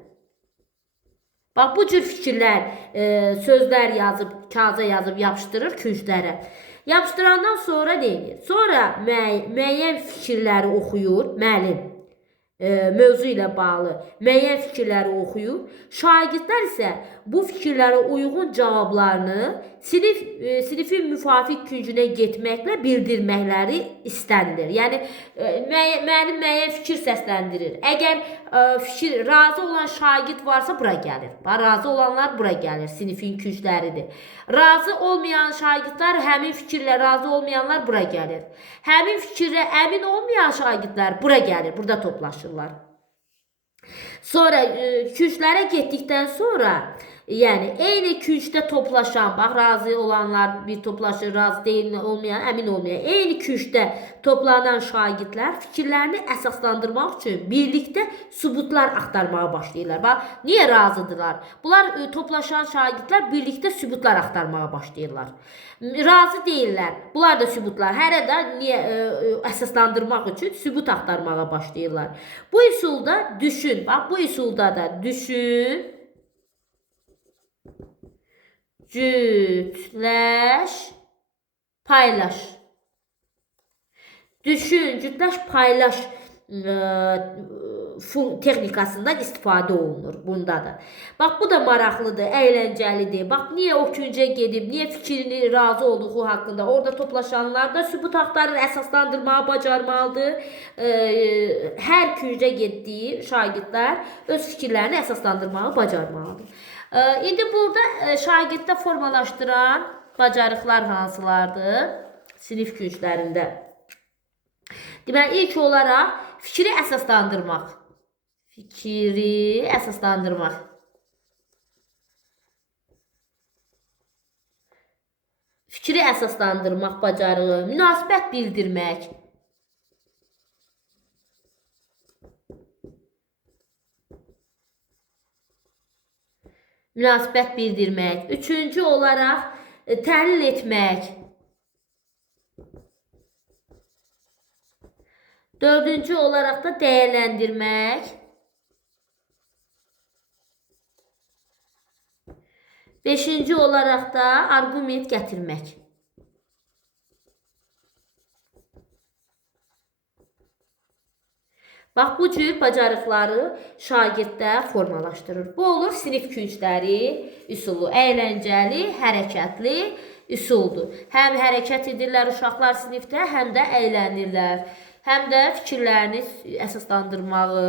Bu cür fikirlər, sözlər yazıb, kağıza yazıb yapışdırır künclərə. Yapışdırandan sonra deyir. Sonra müəyyən fikirləri oxuyur, müəllim. Mövzu ilə bağlı müəyyən fikirləri oxuyur. Şagirdlər isə bu fikirlərə uyğun cavablarını sinifin müvafiq küncünə getməklə bildirməkləri istənilir. Yəni, müəllim müəyyən fikir səsləndirir. Əgər razı olan şagird varsa bura gəlir. Razı olanlar bura gəlir, sinifin küncləridir. Razı olmayan şagirdlər, həmin fikirlə razı olmayanlar bura gəlir. Həmin fikirlə əmin olmayan şagirdlər bura gəlir, burada toplaşırlar. Sonra künclərə getdikdən sonra Yani eyni küncdə toplaşan, bax razı olanlar bir toplaşır, razı deyil olmayan, əmin olmayan, eyni küncdə toplanan şagirdlər fikirlərini əsaslandırmaq üçün birlikdə sübutlar axtarmağa başlayırlar. Bax, niyə razıdırlar? Bunlar toplaşan şagirdlər birlikdə sübutlar axtarmağa başlayırlar. Razı deyirlər. Bunlar da sübutlar. Hərədə niyə əsaslandırmaq üçün sübut axtarmağa başlayırlar. Bu üsulda düşün, bax bu üsulda da düşün, cütləş, paylaş. Düşün, cütləş, paylaş texnikasından istifadə olunur bunda da. Bax bu da maraqlıdır, əyləncəlidir. Bax niyə o küncə gedib, niyə fikrini razı olduğu haqqında orada toplaşanlar da sübut axtarır, əsaslandırmağı bacarmalıdır. Hər küncə getdiyi şagirdlər öz fikirlərini əsaslandırmağı bacarmalıdır. İndi burada şagirddə formalaşdıran bacarıqlar hansılardır? Sinif künclərində. Deməli, ilk olaraq fikri əsaslandırmaq. Fikri əsaslandırmaq. Fikri əsaslandırmaq bacarığı, münasibət bildirmək. Münasibət bildirmək. Üçüncü olaraq təhlil etmək. Dördüncü olaraq da dəyərləndirmək. Beşinci olaraq da arqument gətirmək. Bax, bu cür bacarıqları şagirddə formalaşdırır. Bu olur sinif küncləri üsulu. Əyləncəli, hərəkətli üsuldur. Həm hərəkət edirlər uşaqlar sinifdə, həm də əylənirlər. Həm də fikirlərini əsaslandırmağı,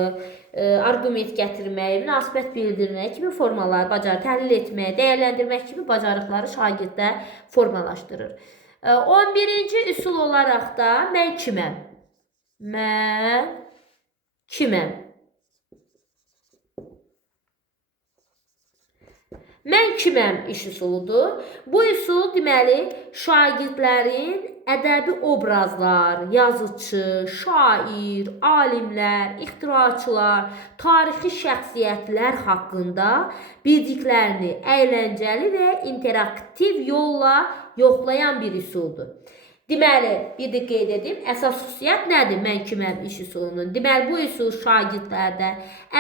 arqument gətirmək, münasibət bildirmək kimi formalar, təhlil etmək, dəyərləndirmək kimi bacarıqları şagirddə formalaşdırır. 11-ci üsul olaraq da mən kiməm? Mən kiməm? Mən kiməm iş üsuludur. Bu üsul deməli şagirdlərin ədəbi obrazlar, yazıcı, şair, alimlər, ixtiraçılar, tarixi şəxsiyyətlər haqqında bildiklərini əyləncəli və interaktiv yolla yoxlayan bir üsuldur. Deməli, bir də qeyd edim, əsas xüsusiyyət nədir mən kiməm iş üsulunun? Deməli, bu üsul şagirdlərdə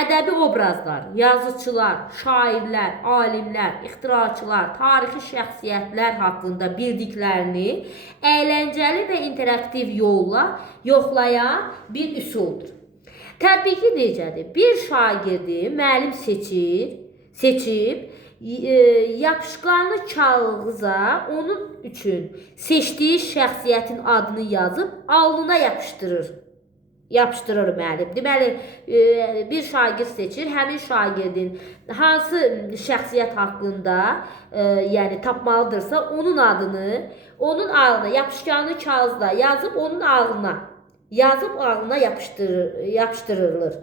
ədəbi obrazlar, yazıçılar, şairlər, alimlər, ixtiraçılar, tarixi şəxsiyyətlər haqqında bildiklərini əyləncəli və interaktiv yolla yoxlayan bir üsuldur. Tətbiqi necədir? Bir şagirdi müəllim seçib, yapışqanlı kağıza onun üçün seçdiyi şəxsiyyətin adını yazıb alnına yapışdırır müəllim. Deməli, bir şagird seçir, həmin şagirdin hansı şəxsiyyət haqqında yəni tapmalıdırsa onun adını onun alnına yapışqanlı kağızla yazıb onun alnına yapışdırılır.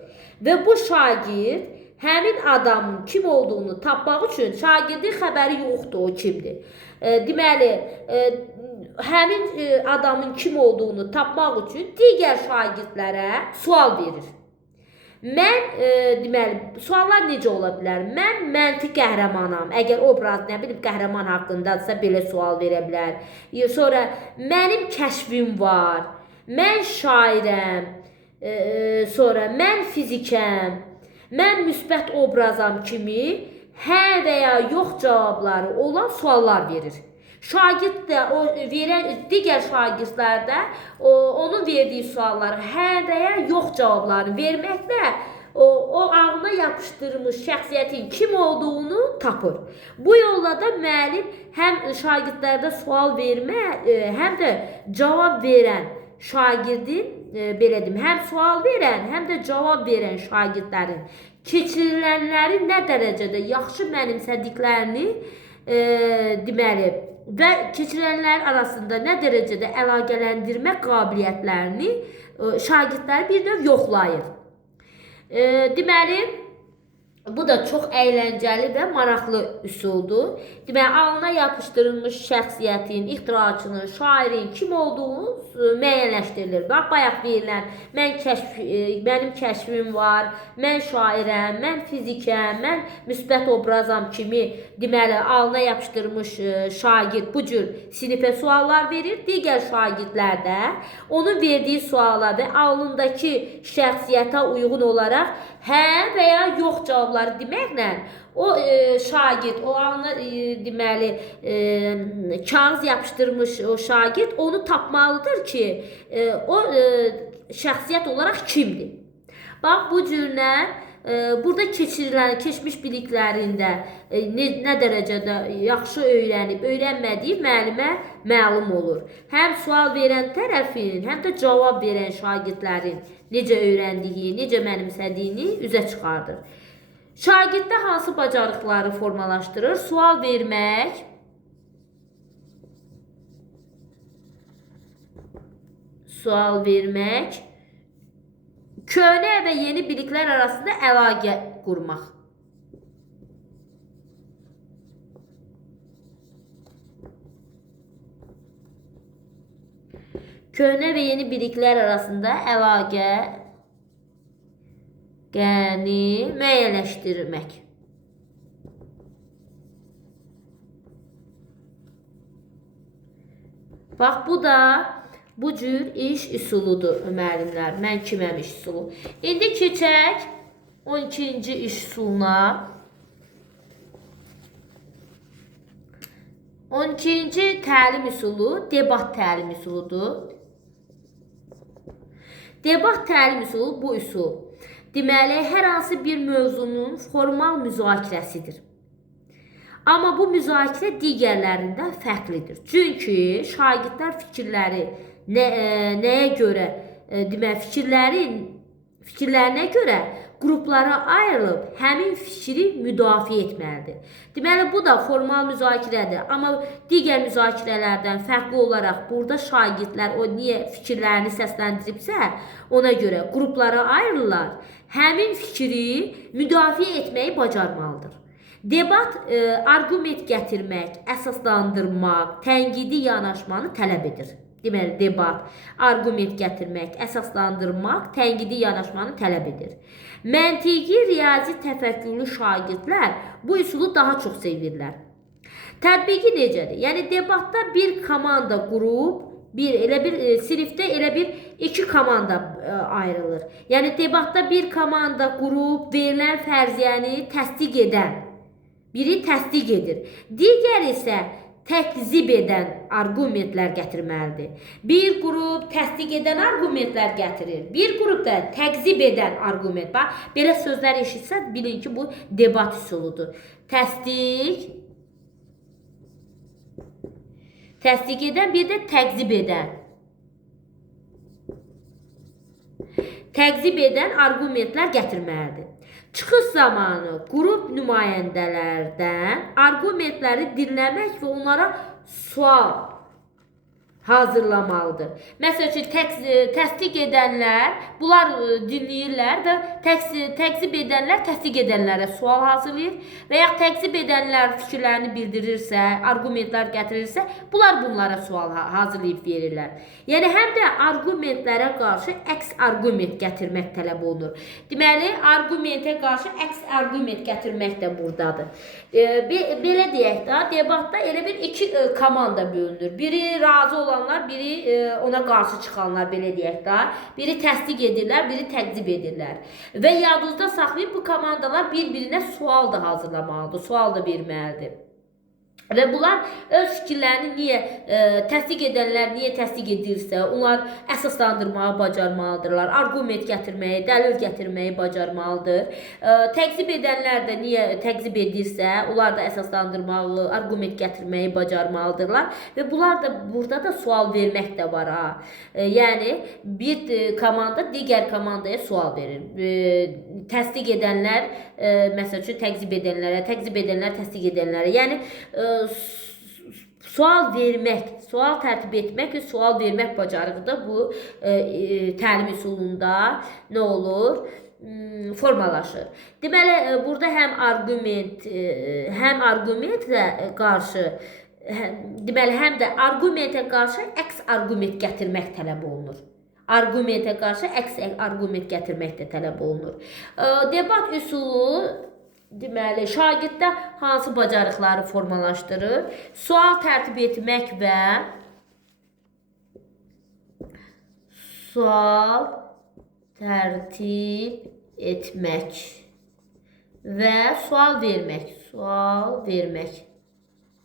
Və bu şagird həmin adamın kim olduğunu tapmaq üçün şagirdin xəbəri yoxdur o kimdir. Deməli, həmin adamın kim olduğunu tapmaq üçün digər şagirdlərə sual verir. Deməli, suallar necə ola bilər? Mən məntiq qəhrəmanam. Əgər obraz, nə bilim, qəhrəman haqqındadsa belə sual verə bilər. Sonra, mənim kəşfim var. Mən şairəm. Sonra, mən fizikəm. Mən müsbət obrazam kimi hə və ya yox cavabları olan suallar verir. Şagird də digər şagirdlər də onun verdiyi sualları hə və ya yox cavablarını verməklə o ağlına yapışdırmış şəxsiyyətin kim olduğunu tapır. Bu yolla da müəllim həm şagirdlərdə sual vermə, həm də cavab verən şagirdin belə deyim, həm sual verən, həm də cavab verən şagirdlərin keçirilənləri nə dərəcədə yaxşı mənimsədiklərini deməli və keçirilənlər arasında nə dərəcədə əlaqələndirmə qabiliyyətlərini şagirdləri bir növ yoxlayır. Deməli, Bu da çox əyləncəli və maraqlı üsuldur. Deməli, alına yapışdırılmış şəxsiyyətin, ixtiraçının, şairin kim olduğunu müəyyənləşdirilir. Bax, bayaq verilən mənim kəşfim var, mən şairəm, mən fizikəm, mən müsbət obrazam kimi deməli, alına yapışdırılmış şagird bu cür sinifə suallar verir. Digər şagirdlər də onun verdiyi suala və alındakı şəxsiyyətə uyğun olaraq hə və ya yox cavabları deməklə o şagird, o alına deməli kağız yapışdırmış o şagird onu tapmalıdır ki, o şəxsiyyət olaraq kimdir? Bax, bu cürlə burada keçirilən keçmiş biliklərində nə dərəcədə yaxşı öyrənib, öyrənmədiyi müəllimə məlum olur. Həm sual verən tərəfin, həm də cavab verən şagirdlərin necə öyrəndiyi, necə mənimsədiyini üzə çıxardır. Şagirddə hansı bacarıqları formalaşdırır? Sual vermək, köhnə və yeni biliklər arasında əlaqə qurmaq. Köhnə və yeni biliklər arasında əlaqəni müəyyənləşdirmək. Bax, bu da bu cür iş üsuludur müəllimlər. Mən kiməm iş üsulu. İndi keçək 12-ci iş üsuluna. 12-ci təlim üsulu debat təlim üsuludur. Debat təlim üsulu bu üsul. Deməli, hər hansı bir mövzunun formal müzakirəsidir. Amma bu müzakirə digərlərindən fərqlidir. Çünki şagirdlər fikirləri nəyə görə, deməli, fikirlərinə görə qruplara ayrılıb həmin fikri müdafiə etməlidir. Deməli, bu da formal müzakirədir. Amma digər müzakirələrdən fərqli olaraq burada şagirdlər o niyə fikirlərini səsləndiribsə, ona görə qruplara ayrılırlar. Həmin fikri müdafiə etməyi bacarmalıdır. Debat arqument gətirmək, əsaslandırmaq, tənqidi yanaşmanı tələb edir. Deməli, debat arqument gətirmək, əsaslandırmaq, tənqidi yanaşmanı tələb edir. Məntiqi, riyazi təfəkkürlü şagirdlər bu üsulu daha çox sevirlər. Tətbiqi necədir? Yəni, debatda bir komanda qrup, sinifdə elə bir iki komanda ayrılır. Yəni, debatda bir komanda qrup verilən fərziyyəni təsdiq edən, biri təsdiq edir. Digər isə təkzib edən arqumentlər gətirməlidir. Bir qrup təsdiq edən arqumentlər gətirir. Bir qrup da təkzib edən arqument. Bax, belə sözlər eşitsə, bilin ki, bu debat üsuludur. Təsdiq edən, bir də təkzib edən. Təqzib edən arqumentlər gətirməlidir. Çıxış zamanı qrup nümayəndələrdən arqumentləri dinləmək və onlara sual hazırlamalıdır. Məsəl üçün, təsdiq edənlər, bunlar dinləyirlər və təqzib edənlər təsdiq edənlərə sual hazırlayır və ya təqzib edənlər fikirlərini bildirirsə, arqumentlər gətirirsə, bunlara sual hazırlayıb verirlər. Yəni, həm də arqumentlərə qarşı əks arqument gətirmək tələb olunur. Deməli, arqumentə qarşı əks arqument gətirmək də buradadır. Belə deyək də, debatda elə bir iki komanda bölünür. Biri razı olanlar, biri ona qarşı çıxanlar, belə deyək də. Biri təsdiq edirlər, biri təqzib edirlər. Və yadınızda saxlayın, bu komandalar bir-birinə sual da hazırlamalıdır, sual da verməlidir. Və bunlar öz fikirlərini niyə təsdiq edənlər niyə təsdiq edirsə, onlar əsaslandırmağı bacarmalıdırlar, arqument gətirməyi, dəlil gətirməyi bacarmalıdır. Təqzib edənlər də niyə təqzib edirsə, onlar da əsaslandırmağı, arqument gətirməyi bacarmalıdırlar. Və bunlar da burada da sual vermək də var ha. Yəni bir komanda digər komandaya sual verir. Təsdiq edənlər məsəl üçün təqzib edənlərə, təqzib edənlər təsdiq edənlərə. Yəni sual vermək, sual tərtib etmək və sual vermək bacarığı da bu təlim üsulunda nə olur? formalaşır. Deməli, burada həm arqumentlə qarşı, deməli, həm də argumentə qarşı əks arqument gətirmək tələb olunur. Argumentə qarşı əks arqument gətirmək də tələb olunur. Debat üsulu, deməli, şagirddə hansı bacarıqları formalaşdırır? Sual tərtib etmək və sual vermək.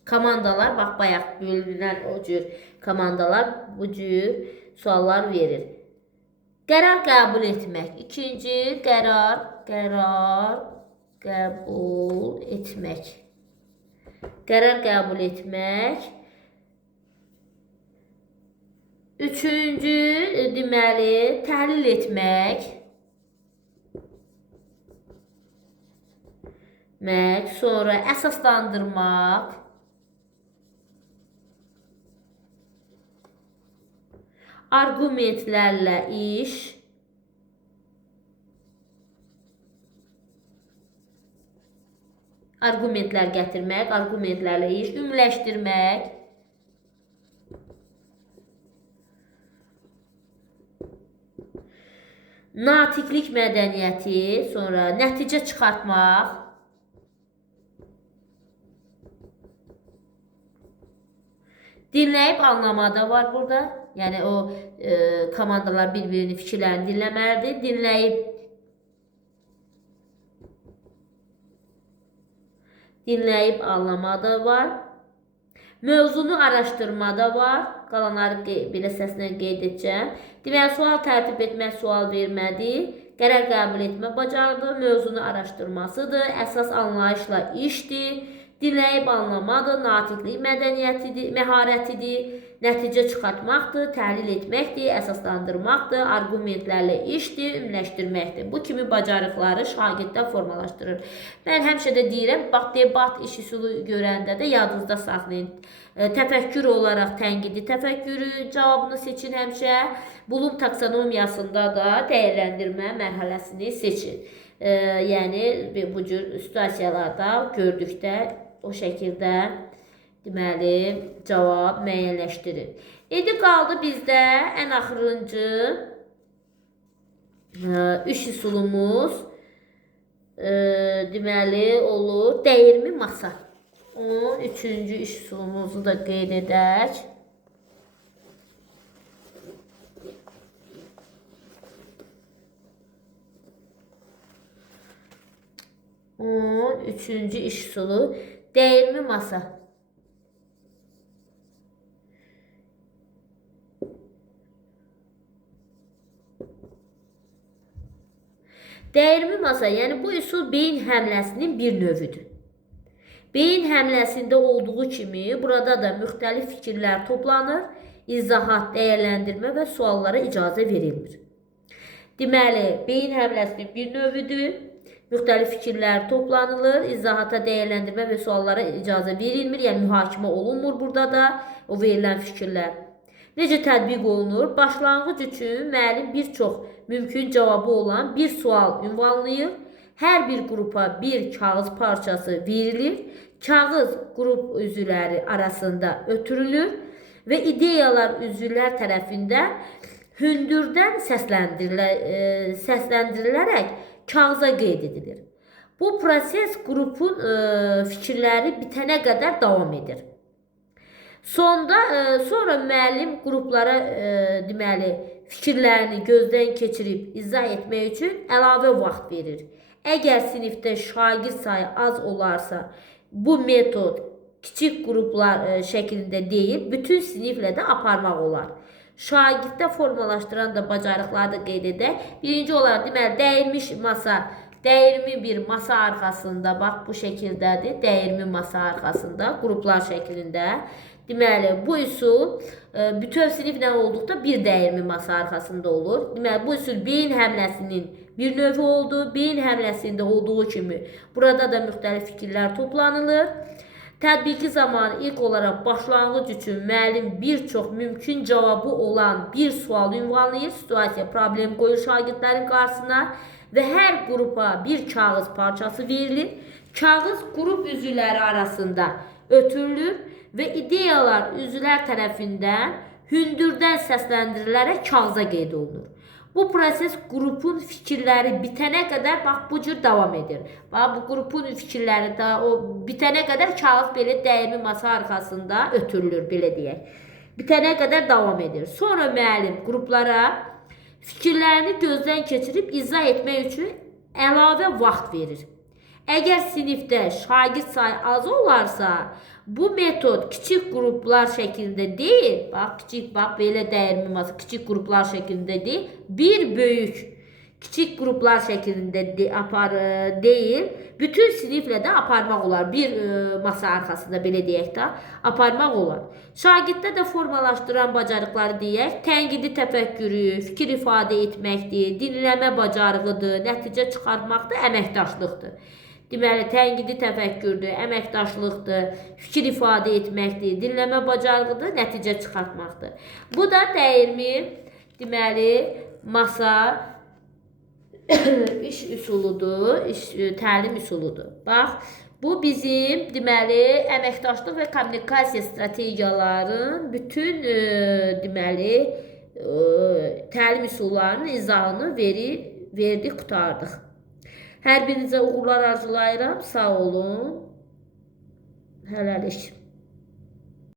Komandalar, bax, bayaq bölünən o cür komandalar bu cür suallar verir. Qərar qəbul etmək. İkinci, qərar qəbul etmək. Qərar qəbul etmək. Üçüncü, deməli, təhlil etmək. Sonra əsaslandırmaq. Arqumentlərlə iş. Arqumentlər gətirmək, arqumentlərlə iş, ümumiləşdirmək. Natiqlik mədəniyyəti, sonra nəticə çıxartmaq. Dinləyib anlamada var burada. Yəni o komandalar bir-birinin fikirlərini dinləməlidir. Dinləyib anlamada var. Mövzunu araşdırmada var. Qalanları belə səslə qeyd edəcəm. Deməli, sual tərtib etmək, sual vermədir. Qərar qəbul etmə bacarıdır. Mövzunu araşdırmasıdır. Əsas anlayışla işdir. Dinləyib anlamadır. Natiqlik mədəniyyətidir, məharətidir. Nəticə çıxartmaqdır, təhlil etməkdir, əsaslandırmaqdır, arqumentlərlə işdir, ümumiləşdirməkdir. Bu kimi bacarıqları şagirddə formalaşdırır. Mən həmişə də deyirəm, bax, debat iş üsulu görəndə də yadınızda saxlayın. Təfəkkür olaraq tənqidi təfəkkürü cavabını seçin həmişə. Bloom taksonomiyasında da dəyərləndirmə mərhələsini seçin. Yəni, bu cür situasiyalarda gördükdə o şəkildə deməli, cavab müəyyənləşdirir. İndi qaldı bizdə ən axırıncı iş üsulumuz deməli olur dəyirmi masa. Onun üçüncü iş üsulumuzu da qeyd edək. Onun üçüncü iş üsulu dəyirmi masa. Dəyirmi masa, yəni bu üsul beyin həmləsinin bir növüdür. Beyin həmləsində olduğu kimi burada da müxtəlif fikirlər toplanır, izahat, dəyərləndirmə və suallara icazə verilmir. Deməli, beyin həmləsinin bir növüdür, müxtəlif fikirlər toplanılır, izahata, dəyərləndirmə və suallara icazə verilmir, yəni mühakimə olunmur burada da o verilən fikirlər. Necə tətbiq olunur? Başlanğıc üçün müəllim bir çox mümkün cavabı olan bir sual ünvanlayır. Hər bir qrupa bir kağız parçası verilir. Kağız qrup üzvləri arasında ötürülür və ideyalar üzvlər tərəfindən hündürdən səsləndirilərək kağıza qeyd edilir. Bu proses qrupun fikirləri bitənə qədər davam edir. Sonra müəllim qruplara deməli fikirlərini gözdən keçirib izah etmək üçün əlavə vaxt verir. Əgər sinifdə şagird sayı az olarsa, bu metod kiçik qruplar şəklində deyil, bütün siniflə də aparmaq olar. Şagirddə formalaşdıran da bacarıqları da qeyd edək. Birinci olaraq deməli dəyirmi bir masa arxasında, bax bu şəkildədir, dəyirmi masa arxasında, qruplar şəklində. Deməli, bu üsul bütöv siniflə olduqda bir dəyirmi masa arxasında olur. Deməli, bu üsul beyin həmləsinin bir növü oldu. Beyin həmləsində olduğu kimi burada da müxtəlif fikirlər toplanılır. Tətbiqi zamanı ilk olaraq başlanğıc üçün müəllim bir çox mümkün cavabı olan bir sual ünvanlayır. Situasiya, problem qoyur şagirdlərin qarşısına ve her qrupa bir kağız parçası verilir. Kağız qrup üzvləri arasında ötürülür və ideyalar üzvlər tərəfindən hündürdən səsləndirilərək kağıza qeyd olunur. Bu proses qrupun fikirləri bitənə qədər bax bu cür davam edir. Bax bu qrupun fikirləri də o bitənə qədər kağız belə dəyirmi masa arxasında ötürülür, belə deyək. Bitənə qədər davam edir. Sonra müəllim qruplara fikirlərini gözdən keçirib izah etmək üçün əlavə vaxt verir. Əgər sinifdə şagird sayı az olarsa, bu metod kiçik qruplar şəklində deyil, bax belə dəyirmi masa kiçik qruplar şəklində deyil, bir böyük kiçik qruplar şəklində deyil, bütün siniflə də aparmaq olar. Bir masa arxasında belə deyək də aparmaq olar. Şagirddə də formalaşdıran bacarıqları deyək, tənqidi təfəkkürü, fikir ifadə etməkdir, dinləmə bacarığıdır, nəticə çıxartmaq da əməkdaşlıqdır. Deməli, tənqidi təfəkkürdür, əməkdaşlıqdır, fikir ifadə etməkdir, dinləmə bacarığıdır, nəticə çıxartmaqdır. Bu da dəyirmi, deməli, masa iş üsuludur, təlim üsuludur. Bax, bu bizim, deməli, əməkdaşlıq və kommunikasiya strategiyaların bütün, deməli, təlim üsullarının izahını verdik, qutardıq. Hər birinizə uğurlar arzulayıram. Sağ olun. Hələlik.